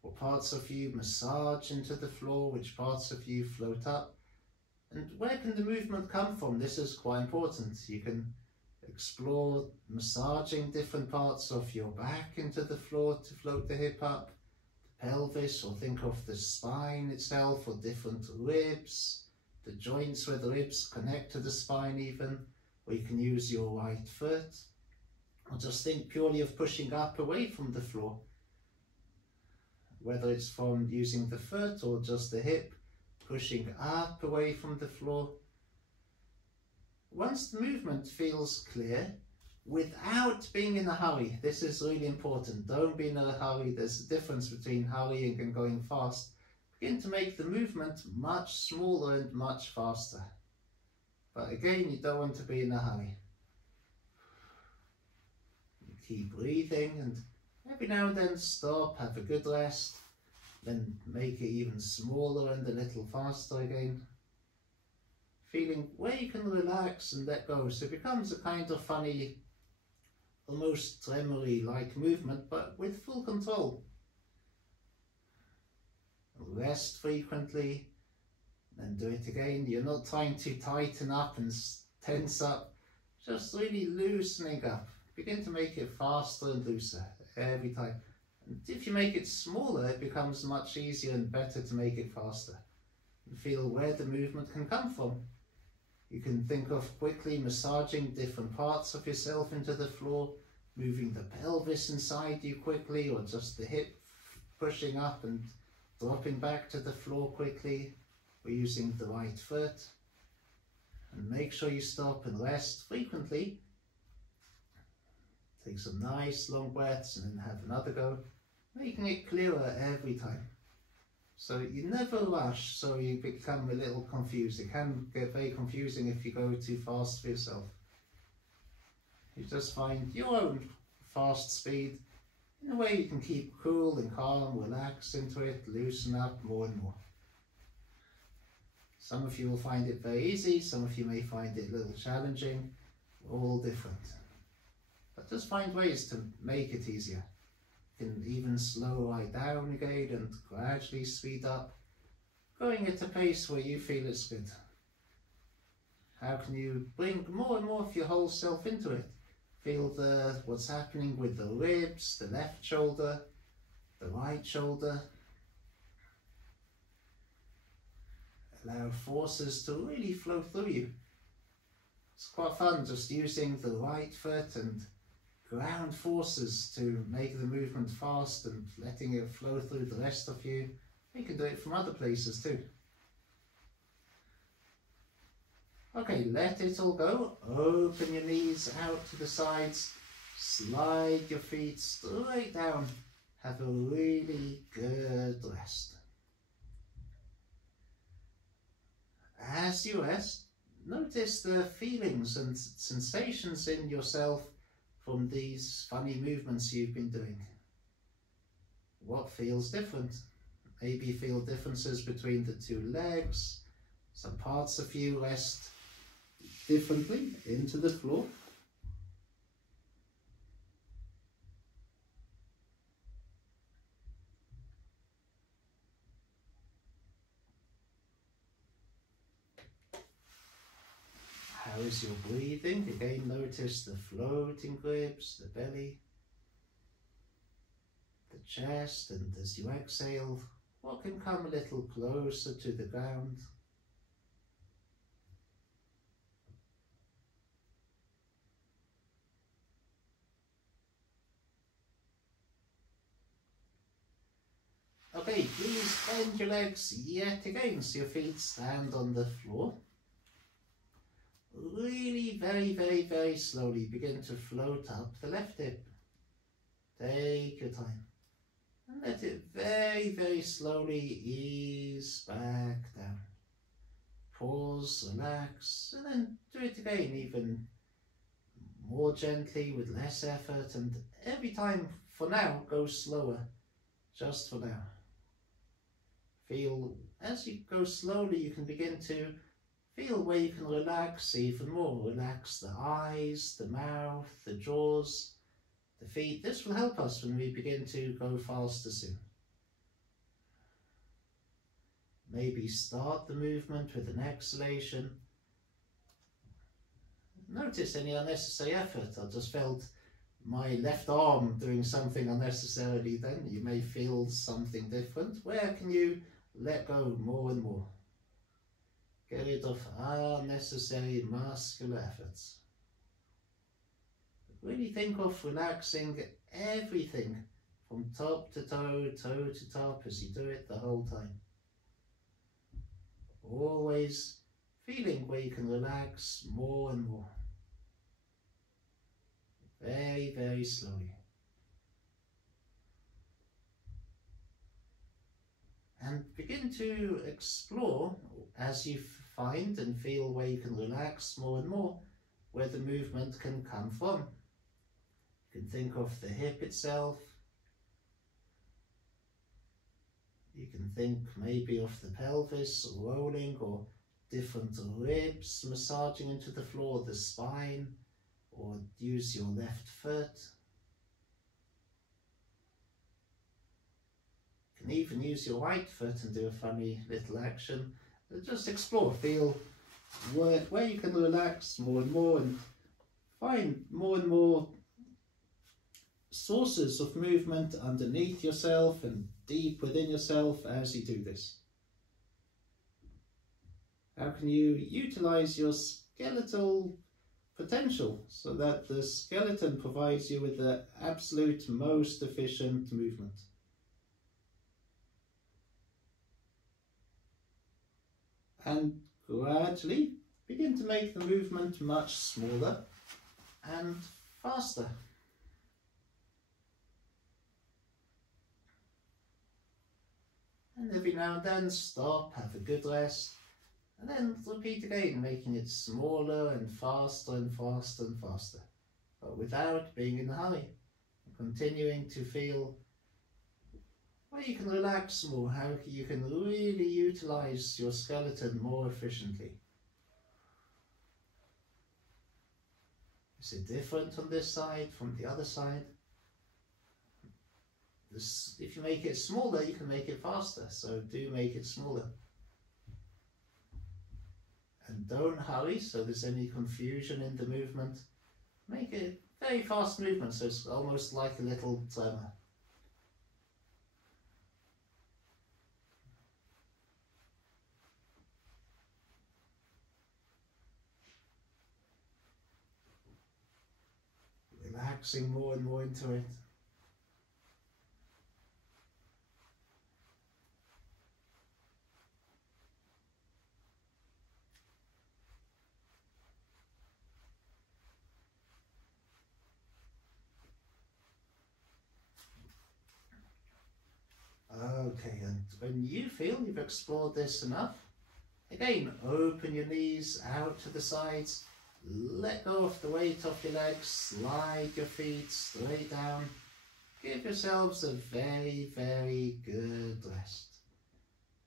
what parts of you massage into the floor, which parts of you float up, and where can the movement come from? This is quite important. You can explore massaging different parts of your back into the floor to float the hip up, pelvis, or think of the spine itself, or different ribs, the joints where the ribs connect to the spine even, or you can use your right foot, or just think purely of pushing up away from the floor, whether it's from using the foot or just the hip, pushing up away from the floor. Once the movement feels clear, without being in a hurry. This is really important. Don't be in a hurry. There's a difference between hurrying and going fast. Begin to make the movement much smaller and much faster. But again, you don't want to be in a hurry. You keep breathing, and every now and then stop, have a good rest, then make it even smaller and a little faster again. Feeling where you can relax and let go. So it becomes a kind of funny, almost tremory-like movement, but with full control. Rest frequently, then do it again. You're not trying to tighten up and tense up, just really loosening up. Begin to make it faster and looser every time. And if you make it smaller, it becomes much easier and better to make it faster. And feel where the movement can come from. You can think of quickly massaging different parts of yourself into the floor, moving the pelvis inside you quickly, or just the hip pushing up and dropping back to the floor quickly, or using the right foot. And make sure you stop and rest frequently. Take some nice long breaths and then have another go, making it clearer every time. So you never rush, so you become a little confused. It can get very confusing if you go too fast for yourself. You just find your own fast speed. In a way you can keep cool and calm, relax into it, loosen up more and more. Some of you will find it very easy, some of you may find it a little challenging, all different. But just find ways to make it easier. You can even slow right down again and gradually speed up, going at a pace where you feel it's good. How can you bring more and more of your whole self into it? Feel what's happening with the ribs, the left shoulder, the right shoulder. Allow forces to really flow through you. It's quite fun just using the right foot and ground forces to make the movement fast and letting it flow through the rest of you. You can do it from other places too. Okay, let it all go. Open your knees out to the sides. Slide your feet straight down. Have a really good rest. As you rest, notice the feelings and sensations in yourself from these funny movements you've been doing. What feels different? Maybe you feel differences between the two legs. Some parts of you rest differently into the floor. How is your breathing? Again, notice the floating ribs, the belly, the chest, and as you exhale, what can come a little closer to the ground? Okay, please bend your legs yet again so your feet stand on the floor. Really very slowly begin to float up the left hip. Take your time and let it very slowly ease back down. Pause, relax, and then do it again, even more gently with less effort, and every time for now go slower, just for now. Feel as you go slowly, you can begin to feel where you can relax even more. Relax the eyes, the mouth, the jaws, the feet. This will help us when we begin to go faster soon. Maybe start the movement with an exhalation. Notice any unnecessary effort. I just felt my left arm doing something unnecessarily then. You may feel something different. Where can you let go more and more? Get rid of unnecessary muscular efforts. Really think of relaxing everything from top to toe, toe to top as you do it the whole time. Always feeling where you can relax more and more. Very slowly. And begin to explore as you find and feel where you can relax more and more, where the movement can come from. You can think of the hip itself. You can think maybe of the pelvis rolling, or different ribs massaging into the floor, the spine, or use your left foot. You can even use your right foot and do a funny little action. Just explore, feel where you can relax more and more, and find more and more sources of movement underneath yourself and deep within yourself as you do this. How can you utilize your skeletal potential so that the skeleton provides you with the absolute most efficient movement? And gradually begin to make the movement much smaller and faster. And every now and then stop, have a good rest, and then repeat again, making it smaller and faster and faster and faster, but without being in a hurry. Continuing to feel where you can relax more, how you can really utilize your skeleton more efficiently. Is it different on this side from the other side? If you make it smaller, you can make it faster, so do make it smaller. And don't hurry, so there's any confusion in the movement. Make it very fast movement, so it's almost like a little tremor. Relaxing more and more into it. Okay, and when you feel you've explored this enough, again, open your knees out to the sides, let go of the weight of your legs, slide your feet straight down. Give yourselves a very, very good rest.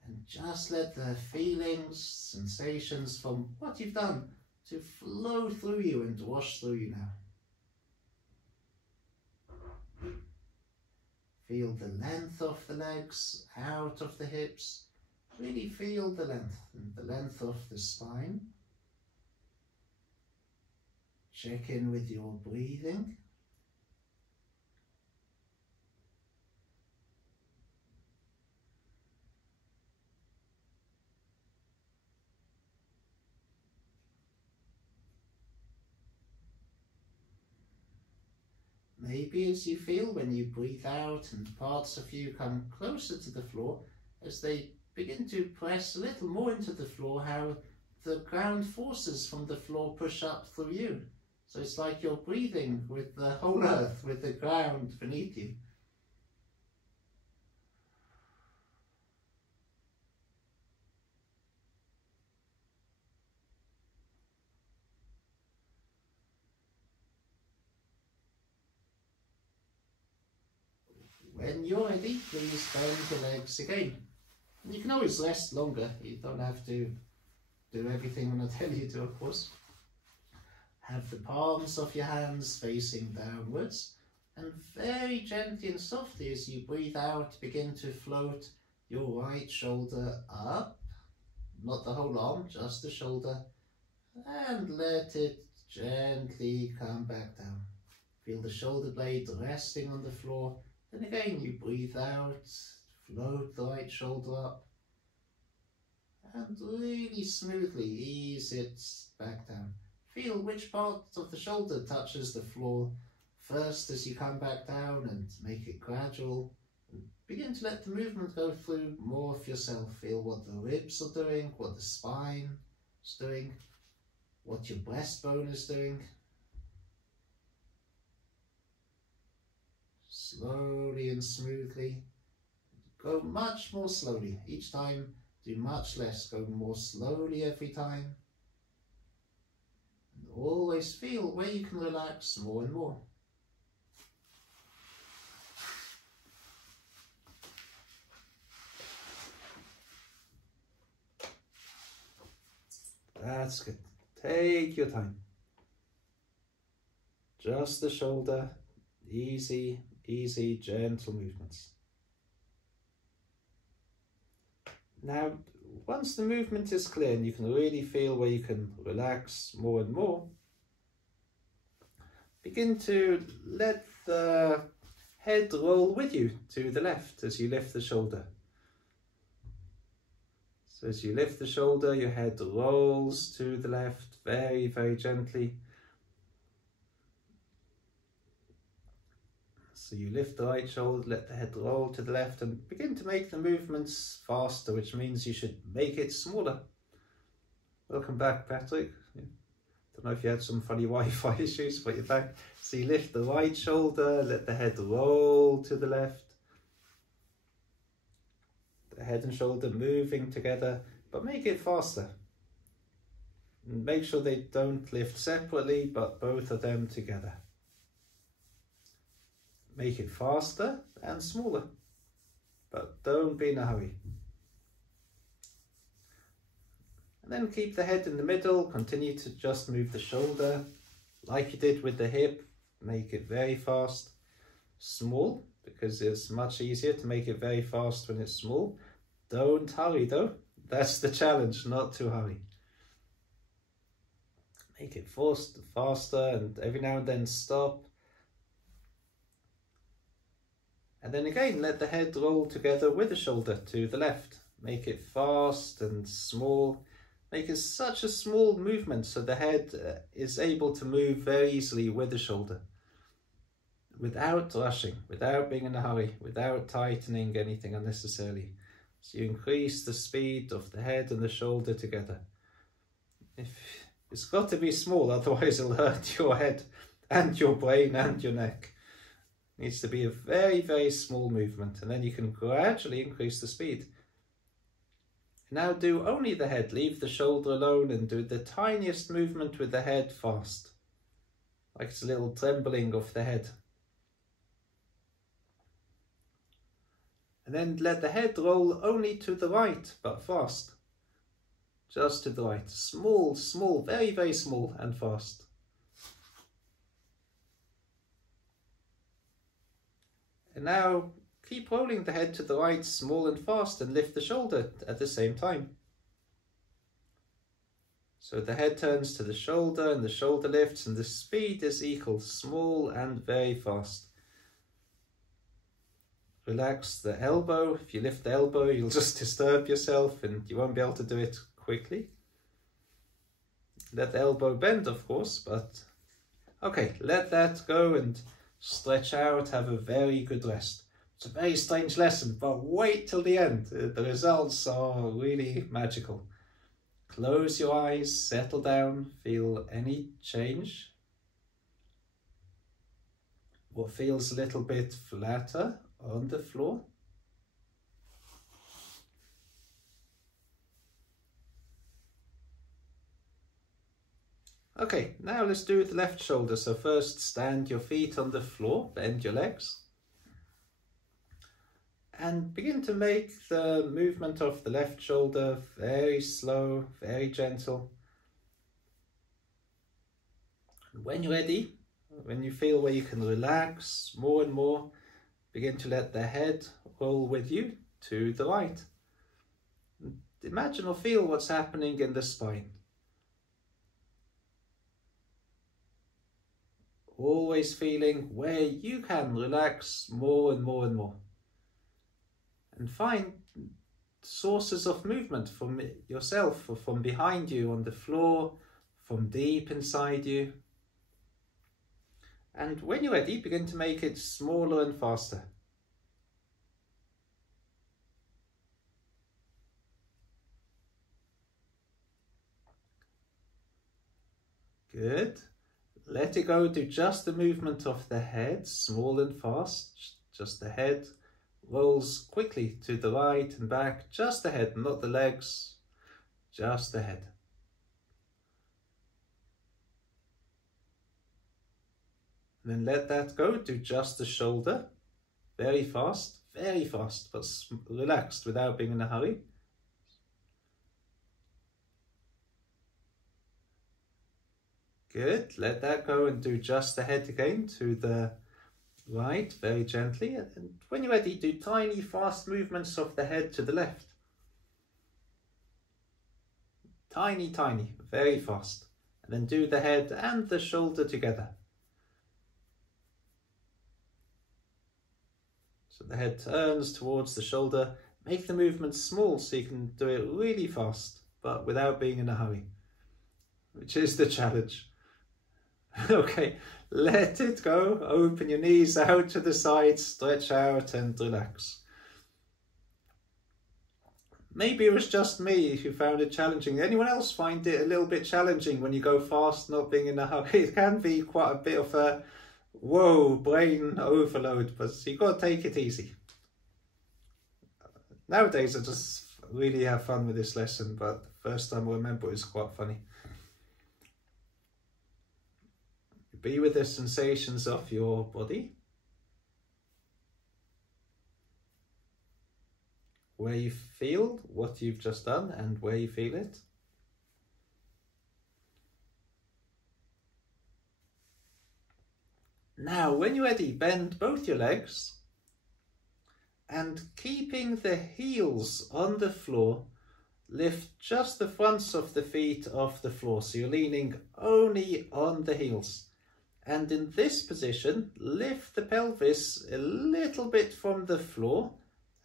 And just let the feelings, sensations from what you've done to flow through you and wash through you now. Feel the length of the legs, out of the hips. Really feel the length of the spine. Check in with your breathing. Maybe as you feel when you breathe out and parts of you come closer to the floor, as they begin to press a little more into the floor, how the ground forces from the floor push up through you. So it's like you're breathing with the whole earth, with the ground beneath you. When you're ready, please bend your legs again. And you can always rest longer. You don't have to do everything when I tell you to, of course. Have the palms of your hands facing downwards, and very gently and softly as you breathe out, begin to float your right shoulder up. Not the whole arm, just the shoulder. And let it gently come back down. Feel the shoulder blade resting on the floor. Then again, you breathe out, float the right shoulder up, and really smoothly ease it back down. Feel which part of the shoulder touches the floor first as you come back down, and make it gradual. And begin to let the movement go through more of yourself. Feel what the ribs are doing, what the spine is doing, what your breastbone is doing. Slowly and smoothly. Go much more slowly. Each time, do much less. Go more slowly every time. And always feel where you can relax more and more. That's good. Take your time. Just the shoulder. Easy, gentle movements. Now, once the movement is clear and you can really feel where you can relax more and more, begin to let the head roll with you to the left as you lift the shoulder. So as you lift the shoulder, your head rolls to the left very, very gently. So you lift the right shoulder, let the head roll to the left, and begin to make the movements faster, which means you should make it smaller. Welcome back, Patrick. Don't know if you had some funny Wi-Fi issues, but you're back. So you lift the right shoulder, let the head roll to the left. The head and shoulder moving together, but make it faster. And make sure they don't lift separately, but both of them together. Make it faster and smaller, but don't be in a hurry. And then keep the head in the middle, continue to just move the shoulder like you did with the hip. Make it very fast, small, because it's much easier to make it very fast when it's small. Don't hurry though, that's the challenge, not to hurry. Make it faster, and every now and then stop. And then again, let the head roll together with the shoulder to the left. Make it fast and small. Make it such a small movement so the head is able to move very easily with the shoulder. Without rushing, without being in a hurry, without tightening anything unnecessarily. So you increase the speed of the head and the shoulder together. It's got to be small, otherwise it'll hurt your head and your brain and your neck. It needs to be a very, very small movement, and then you can gradually increase the speed. Now do only the head, leave the shoulder alone, and do the tiniest movement with the head fast. Like it's a little trembling of the head. And then let the head roll only to the right, but fast. Just to the right. Small, small, very, very small and fast. And now keep rolling the head to the right, small and fast, and lift the shoulder at the same time. So the head turns to the shoulder and the shoulder lifts, and the speed is equal, small and very fast. Relax the elbow. If you lift the elbow, you'll just disturb yourself and you won't be able to do it quickly. Let the elbow bend, of course, but okay, let that go and stretch out, have a very good rest. It's a very strange lesson, but wait till the end. The results are really magical. Close your eyes, settle down, feel any change. What feels a little bit flatter on the floor. Okay, now let's do the left shoulder. So first stand your feet on the floor, bend your legs. And begin to make the movement of the left shoulder very slow, very gentle. And when you're ready, when you feel where you can relax more and more, begin to let the head roll with you to the right. Imagine or feel what's happening in the spine. Always feeling where you can relax more and more and more. And find sources of movement from yourself or from behind you on the floor, from deep inside you. And when you're ready, begin to make it smaller and faster. Good. Let it go. Do just the movement of the head, small and fast. Just the head rolls quickly to the right and back. Just the head, not the legs. Just the head. And then let that go. Do just the shoulder. Very fast, but relaxed without being in a hurry. Good. Let that go and do just the head again to the right, very gently. And when you're ready, do tiny, fast movements of the head to the left. Tiny, tiny, very fast. And then do the head and the shoulder together. So the head turns towards the shoulder. Make the movement small so you can do it really fast, but without being in a hurry, which is the challenge. Okay, let it go. Open your knees out to the side, stretch out and relax. Maybe it was just me who found it challenging. Anyone else find it a little bit challenging when you go fast, not being in a hurry? It can be quite a bit of a whoa, brain overload, but you got to take it easy. Nowadays I just really have fun with this lesson, but the first time I remember it was quite funny. Be with the sensations of your body. Where you feel what you've just done and where you feel it. Now, when you're ready, bend both your legs and keeping the heels on the floor, lift just the fronts of the feet off the floor. So you're leaning only on the heels. And in this position, lift the pelvis a little bit from the floor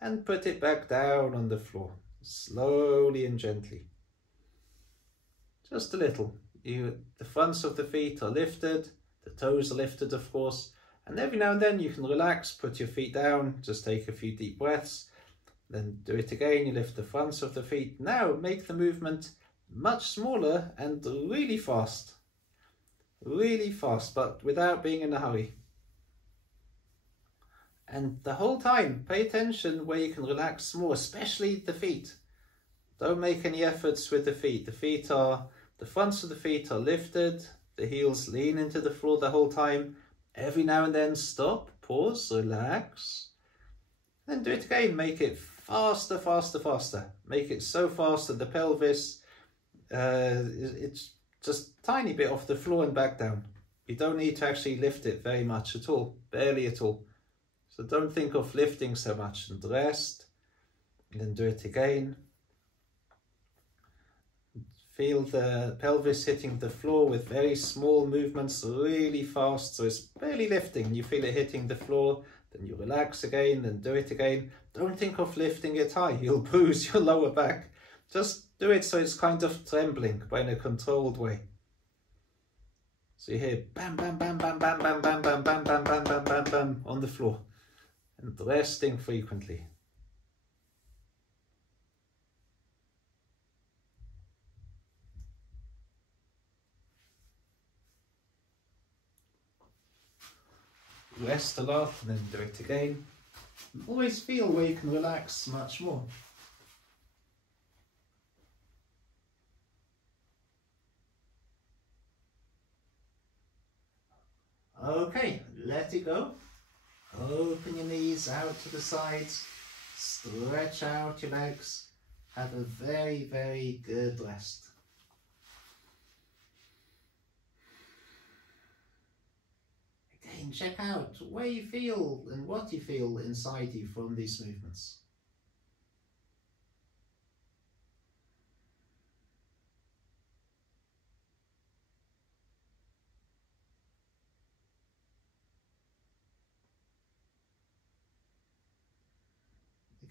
and put it back down on the floor, slowly and gently. Just a little. The fronts of the feet are lifted, the toes are lifted, of course, and every now and then you can relax, put your feet down, just take a few deep breaths, then do it again. You lift the fronts of the feet. Now make the movement much smaller and really fast. Really fast, but without being in a hurry. And the whole time, pay attention where you can relax more, especially the feet. Don't make any efforts with the feet. The fronts of the feet are lifted, the heels lean into the floor the whole time. Every now and then stop, pause, relax. Then do it again, make it faster, faster, faster. Make it so fast that the pelvis, it's just a tiny bit off the floor and back down. You don't need to actually lift it very much at all, barely at all. So don't think of lifting so much, and rest, and then do it again. Feel the pelvis hitting the floor with very small movements, really fast, so it's barely lifting. You feel it hitting the floor, then you relax again, then do it again. Don't think of lifting it high, you'll bruise your lower back. Just do it so it's kind of trembling, but in a controlled way. So you hear bam, bam, bam, bam, bam, bam, bam, bam, bam, bam, bam, bam, bam, bam on the floor. And resting frequently. Rest a lot and then do it again. Always feel where you can relax much more. Okay, let it go. Open your knees out to the sides. Stretch out your legs. Have a very, very good rest. Again, check out where you feel and what you feel inside you from these movements.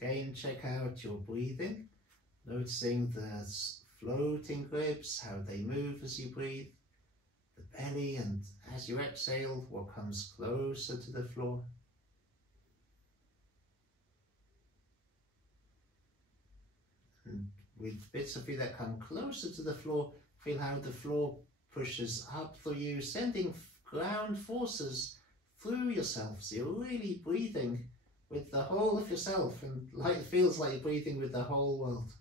Again, check out your breathing, noticing the floating ribs, how they move as you breathe, the belly, and as you exhale, what comes closer to the floor. And with bits of you that come closer to the floor, feel how the floor pushes up through you, sending ground forces through yourself. So you're really breathing with the whole of yourself, and it feels like you're breathing with the whole world.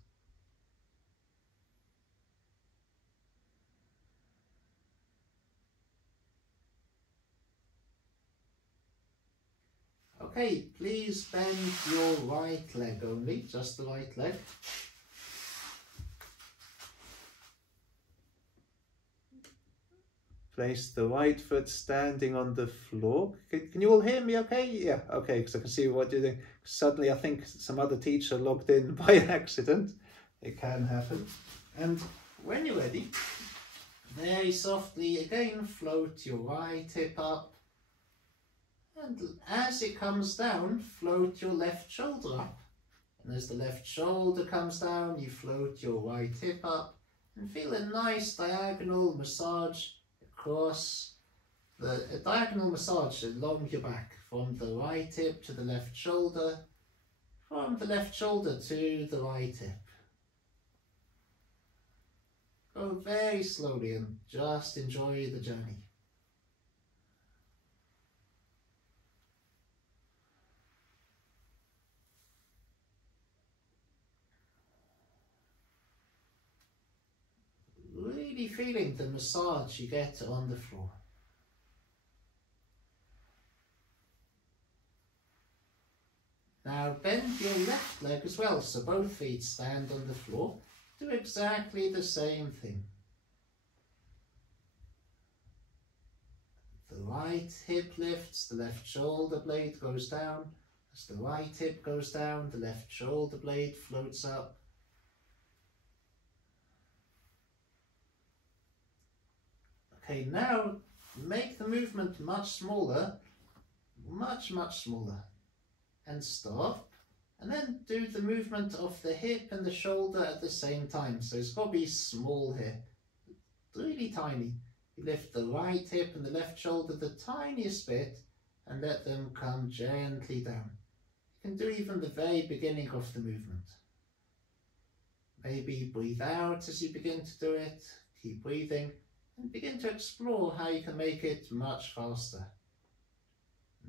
Okay, please bend your right leg only, just the right leg. Place the right foot standing on the floor. Can you all hear me okay? Yeah, okay, because I can see what you're doing. Suddenly I think some other teacher logged in by accident. It can happen. And when you're ready, very softly again float your right hip up. And as it comes down, float your left shoulder up. And as the left shoulder comes down, you float your right hip up and feel a nice diagonal massage across a diagonal massage along your back, from the right hip to the left shoulder, from the left shoulder to the right hip. Go very slowly and just enjoy the journey. Really feeling the massage you get on the floor. Now bend your left leg as well, so both feet stand on the floor. Do exactly the same thing. The right hip lifts, the left shoulder blade goes down. As the right hip goes down, the left shoulder blade floats up. Okay, now make the movement much smaller, much smaller, and stop, and then do the movement of the hip and the shoulder at the same time. So it's got to be small here, really tiny. You lift the right hip and the left shoulder the tiniest bit and let them come gently down. You can do even the very beginning of the movement. Maybe breathe out as you begin to do it, keep breathing, and begin to explore how you can make it much faster.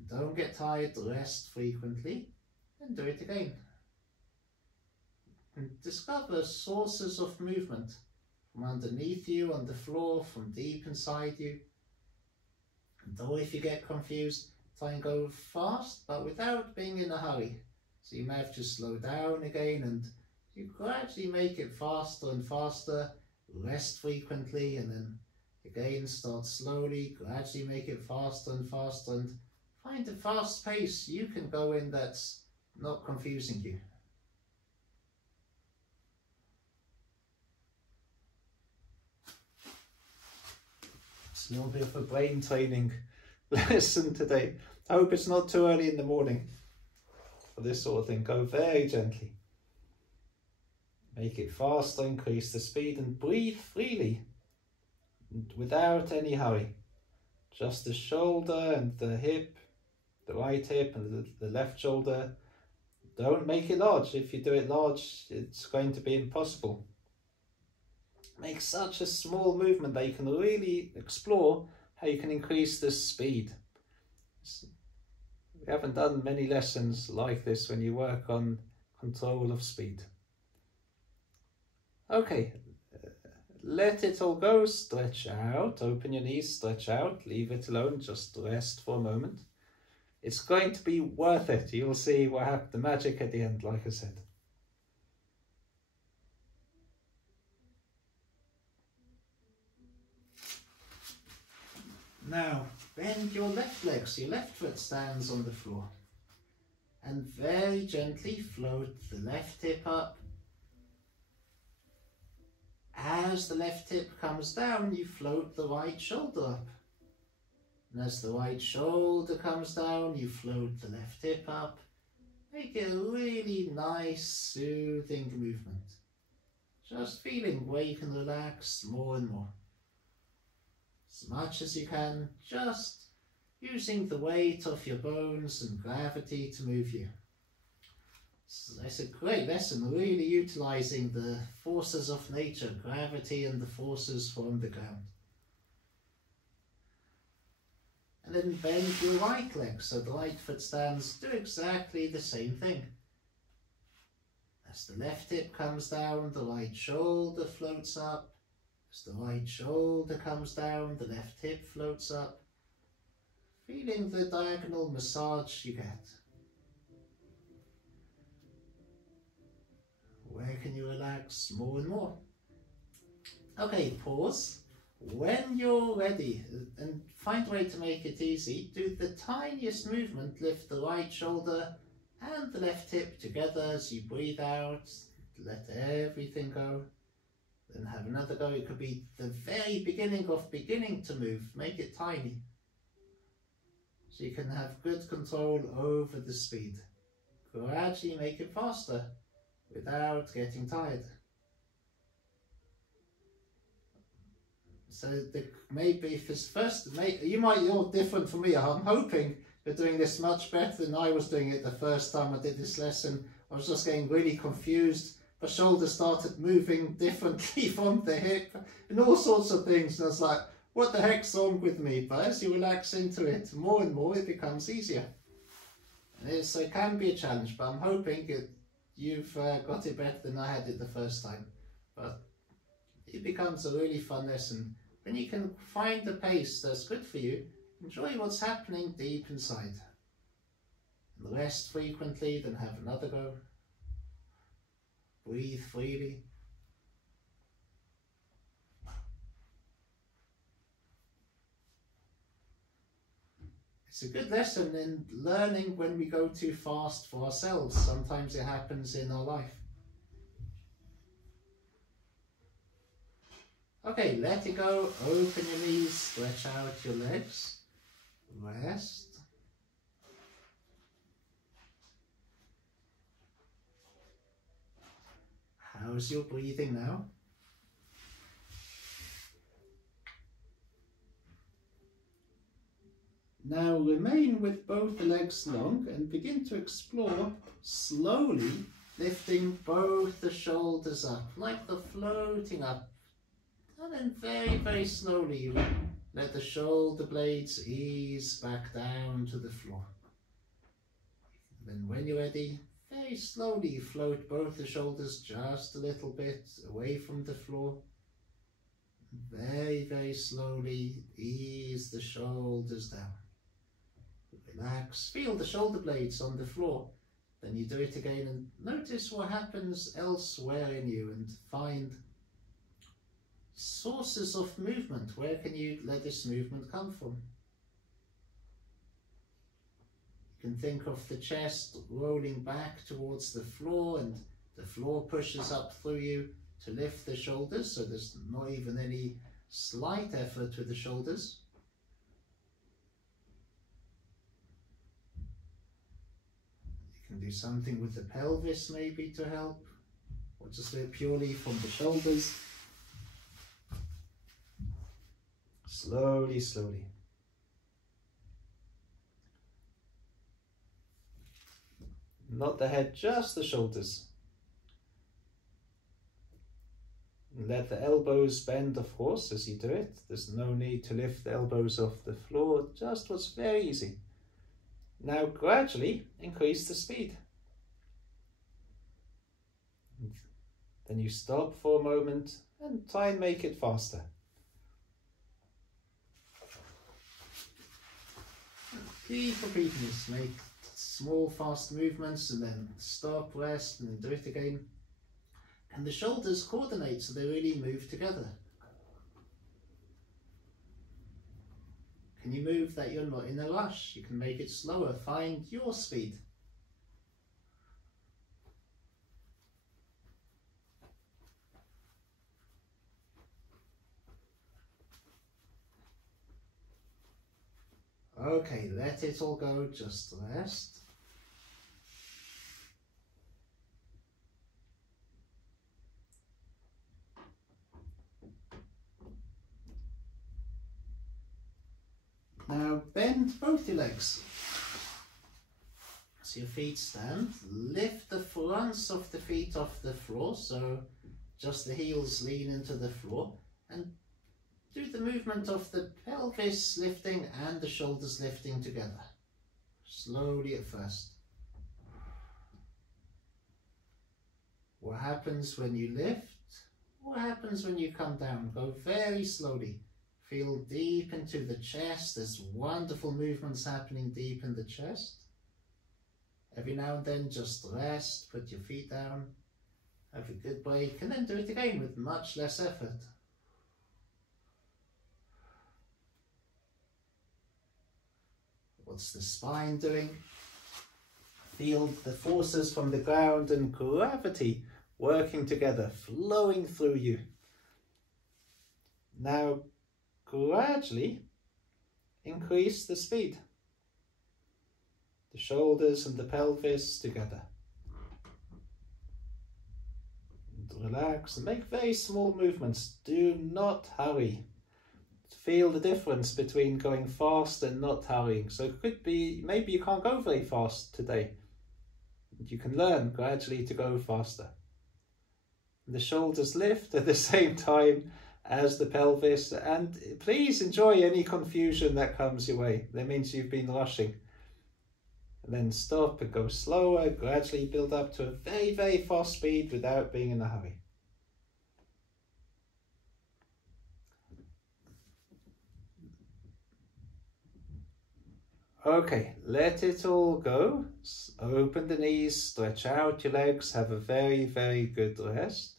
Don't get tired, rest frequently, and do it again. And discover sources of movement from underneath you, on the floor, from deep inside you. And though if you get confused, try and go fast, but without being in a hurry. So you may have to slow down again, and you gradually make it faster and faster, rest frequently, and then again start slowly, gradually make it faster and faster, and find a fast pace you can go in that's not confusing you. It's a little bit of a brain training lesson today. I hope it's not too early in the morning for this sort of thing. Go very gently. Make it faster, increase the speed, and breathe freely without any hurry. Just the shoulder and the hip, the right hip and the left shoulder. Don't make it large. If you do it large, it's going to be impossible. Make such a small movement that you can really explore how you can increase the speed. We haven't done many lessons like this when you work on control of speed. Okay, let it all go, stretch out, open your knees, stretch out, leave it alone, just rest for a moment. It's going to be worth it. You'll see what happened, the magic at the end, like I said. Now, bend your left leg, so your left foot stands on the floor. And very gently float the left hip up. As the left hip comes down, you float the right shoulder up. And as the right shoulder comes down, you float the left hip up. Make it a really nice, soothing movement. Just feeling where you can relax more and more. As much as you can, just using the weight of your bones and gravity to move you. So that's a great lesson, really utilising the forces of nature, gravity and the forces from the ground. And then bend your right leg, so the right foot stands, do exactly the same thing. As the left hip comes down, the right shoulder floats up. As the right shoulder comes down, the left hip floats up. Feeling the diagonal massage you get. Where can you relax more and more? Okay, pause. When you're ready, and find a way to make it easy, do the tiniest movement, lift the right shoulder and the left hip together as you breathe out, let everything go. Then have another go. It could be the very beginning of beginning to move, make it tiny. So you can have good control over the speed. Gradually make it faster without getting tired. So maybe if it's first, you're different from me. I'm hoping you're doing this much better than I was doing it the first time I did this lesson. I was just getting really confused. My shoulder started moving differently from the hip and all sorts of things. And I was like, what the heck's wrong with me? But as you relax into it more and more, it becomes easier. And so it can be a challenge, but I'm hoping you've got it better than I had it the first time. But it becomes a really fun lesson. When you can find the pace that's good for you, enjoy what's happening deep inside. And rest frequently, then have another go. Breathe freely. It's a good lesson in learning when we go too fast for ourselves. Sometimes it happens in our life. Okay, let it go. Open your knees, stretch out your legs. Rest. How's your breathing now? Now remain with both the legs long and begin to explore slowly lifting both the shoulders up, like they're floating up. And then very, very slowly let the shoulder blades ease back down to the floor. Then when you're ready, very slowly float both the shoulders just a little bit away from the floor. Very, very slowly ease the shoulders down. Relax, feel the shoulder blades on the floor. Then you do it again and notice what happens elsewhere in you and find sources of movement. Where can you let this movement come from? You can think of the chest rolling back towards the floor and the floor pushes up through you to lift the shoulders, so there's not even any slight effort with the shoulders. You can do something with the pelvis maybe to help, or just do it purely from the shoulders. Slowly, slowly. Not the head, just the shoulders. Let the elbows bend, of course, as you do it. There's no need to lift the elbows off the floor, just what's very easy. Now gradually increase the speed. Then you stop for a moment and try and make it faster. Keep repeating this, make small fast movements and then stop, rest and then do it again. And the shoulders coordinate so they really move together. Can you move that you're not in a rush? You can make it slower, find your speed. Okay, let it all go, just rest. Now bend both your legs. So your feet stand, lift the fronts of the feet off the floor, so just the heels lean into the floor, and do the movement of the pelvis lifting and the shoulders lifting together. Slowly at first. What happens when you lift? What happens when you come down? Go very slowly. Feel deep into the chest. There's wonderful movements happening deep in the chest. Every now and then just rest, put your feet down, have a good break, and then do it again with much less effort. What's the spine doing? Feel the forces from the ground and gravity working together, flowing through you. Now, gradually increase the speed. The shoulders and the pelvis together. And relax and make very small movements. Do not hurry. Feel the difference between going fast and not hurrying. So it could be, maybe you can't go very fast today. You can learn gradually to go faster. The shoulders lift at the same time as the pelvis, and please enjoy any confusion that comes your way. That means you've been rushing. And then stop and go slower, gradually build up to a very, very fast speed without being in a hurry. Okay, let it all go. Open the knees, stretch out your legs, have a very, very good rest.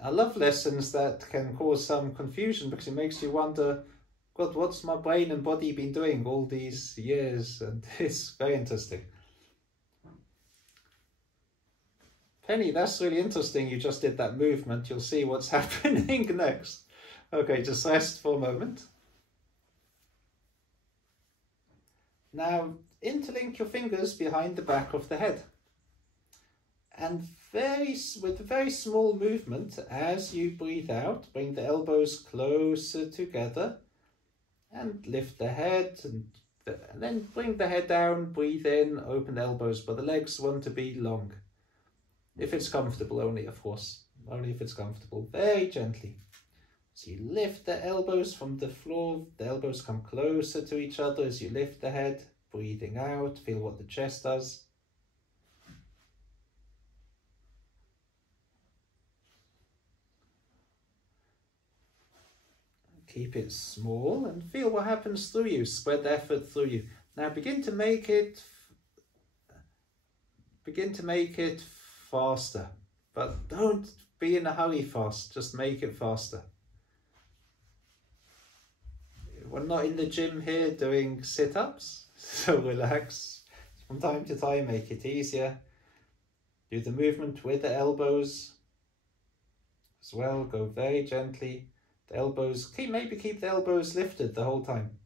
I love lessons that can cause some confusion because it makes you wonder, God, what's my brain and body been doing all these years? And it's very interesting. Penny, that's really interesting. You just did that movement. You'll see what's happening next. Okay, just rest for a moment. Now, interlink your fingers behind the back of the head. And with a very small movement, as you breathe out, bring the elbows closer together and lift the head and And then bring the head down, breathe in, open the elbows, but the legs want to be long. If it's comfortable only, of course. Only if it's comfortable. Very gently. So you lift the elbows from the floor. The elbows come closer to each other as you lift the head. Breathing out. Feel what the chest does. Keep it small and feel what happens through you. Spread the effort through you. Now begin to make it faster, but don't be in a hurry fast. Just make it faster. We're not in the gym here doing sit-ups, so relax. From time to time, make it easier. Do the movement with the elbows as well. Go very gently. The elbows, maybe keep the elbows lifted the whole time.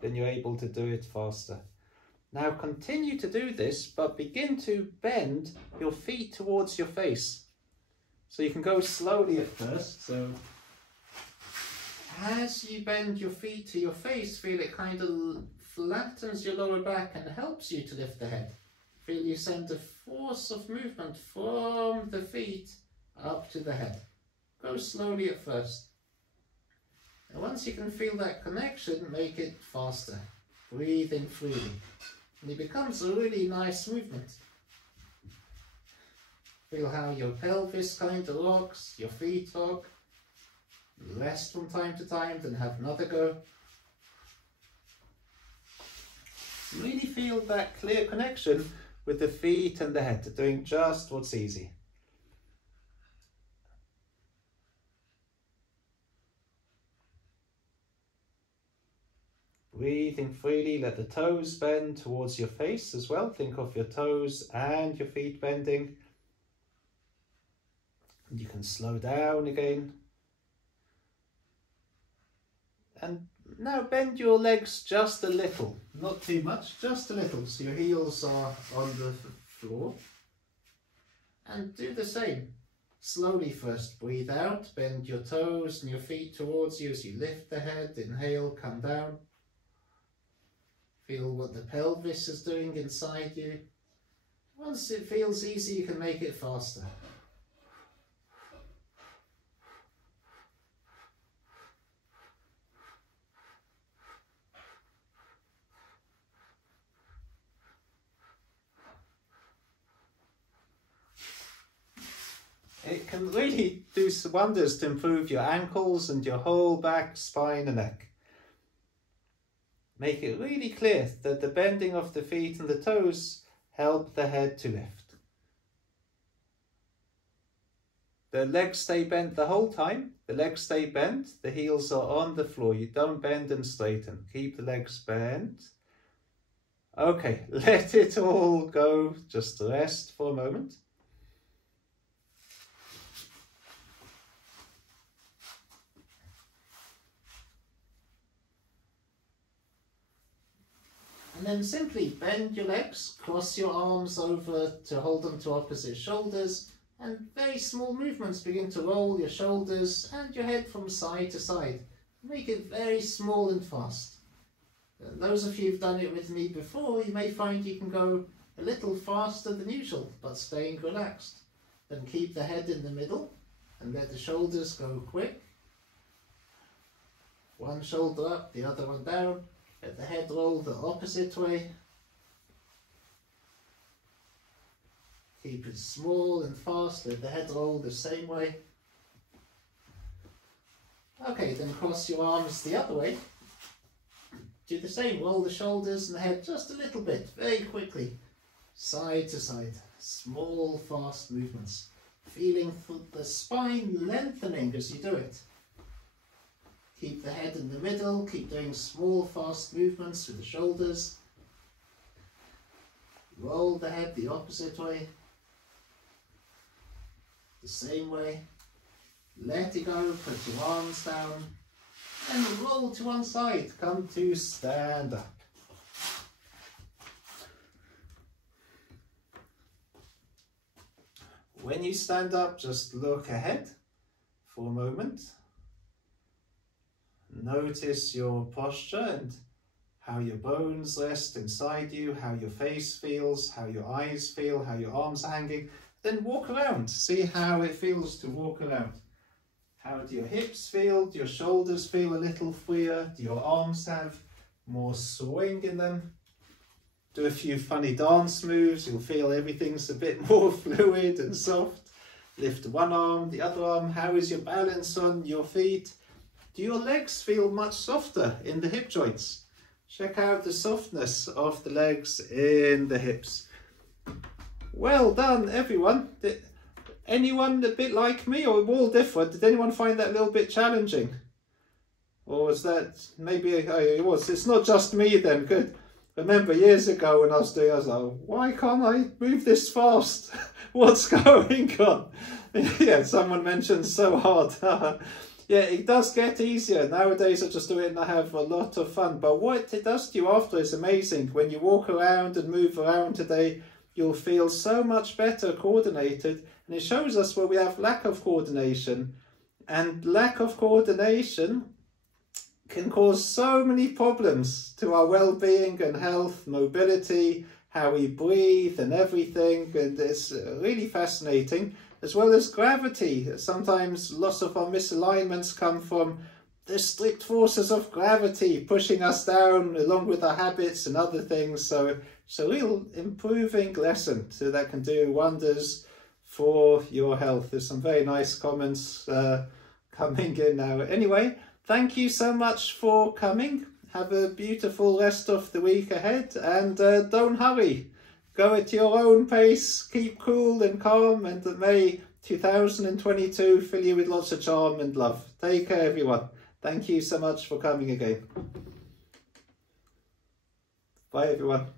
Then you're able to do it faster. Now continue to do this, but begin to bend your feet towards your face. So you can go slowly at first. So as you bend your feet to your face, feel it kind of flattens your lower back and helps you to lift the head. Feel you send a force of movement from the feet up to the head. Go slowly at first. And once you can feel that connection, make it faster. Breathing freely. And it becomes a really nice movement. Feel how your pelvis kind of rocks, your feet rock. Rest from time to time, then have another go. Really feel that clear connection with the feet and the head, doing just what's easy. Breathing freely, let the toes bend towards your face as well. Think of your toes and your feet bending. And you can slow down again. And now bend your legs just a little, not too much, just a little, so your heels are on the floor. And do the same. Slowly first, breathe out, bend your toes and your feet towards you as you lift the head, inhale, come down. Feel what the pelvis is doing inside you. Once it feels easy, you can make it faster. It can really do some wonders to improve your ankles and your whole back, spine and neck. Make it really clear that the bending of the feet and the toes help the head to lift. The legs stay bent the whole time. The legs stay bent. The heels are on the floor. You don't bend and straighten. Keep the legs bent. Okay, let it all go. Just rest for a moment. And then simply bend your legs, cross your arms over to hold them to opposite shoulders, and very small movements. Begin to roll your shoulders and your head from side to side. Make it very small and fast. Those of you who've done it with me before, you may find you can go a little faster than usual, but staying relaxed. Then keep the head in the middle and let the shoulders go quick. One shoulder up, the other one down. Let the head roll the opposite way. Keep it small and fast. Let the head roll the same way. Okay, then cross your arms the other way. Do the same. Roll the shoulders and the head just a little bit, very quickly. Side to side. Small, fast movements. Feeling the spine lengthening as you do it. Keep the head in the middle, keep doing small fast movements with the shoulders. Roll the head the opposite way. The same way. Let it go, put your arms down. And roll to one side, come to stand up. When you stand up, just look ahead for a moment. Notice your posture and how your bones rest inside you, how your face feels, how your eyes feel, how your arms are hanging. Then walk around, see how it feels to walk around. How do your hips feel? Do your shoulders feel a little freer? Do your arms have more swing in them? Do a few funny dance moves, you'll feel everything's a bit more fluid and soft. Lift one arm, the other arm. How is your balance on your feet? Do your legs feel much softer in the hip joints? Check out the softness of the legs in the hips. Well done, everyone. Anyone a bit like me, or all different? Did anyone find that a little bit challenging? Or was that maybe, it was, it's not just me then, good. Remember years ago when I was doing, I was like, why can't I move this fast? What's going on? Yeah, someone mentioned so hard. Yeah, it does get easier. Nowadays I just do it and I have a lot of fun. But what it does to you after is amazing. When you walk around and move around today, you'll feel so much better coordinated. And it shows us where we have lack of coordination. And lack of coordination can cause so many problems to our well-being and health, mobility, how we breathe and everything. And it's really fascinating, as well as gravity. Sometimes lots of our misalignments come from the strict forces of gravity pushing us down along with our habits and other things. So it's a real improving lesson, so that can do wonders for your health. There's some very nice comments coming in now. Anyway, thank you so much for coming. Have a beautiful rest of the week ahead, and don't hurry. Go at your own pace, keep cool and calm, and may 2022 fill you with lots of charm and love. Take care, everyone. Thank you so much for coming again. Bye, everyone.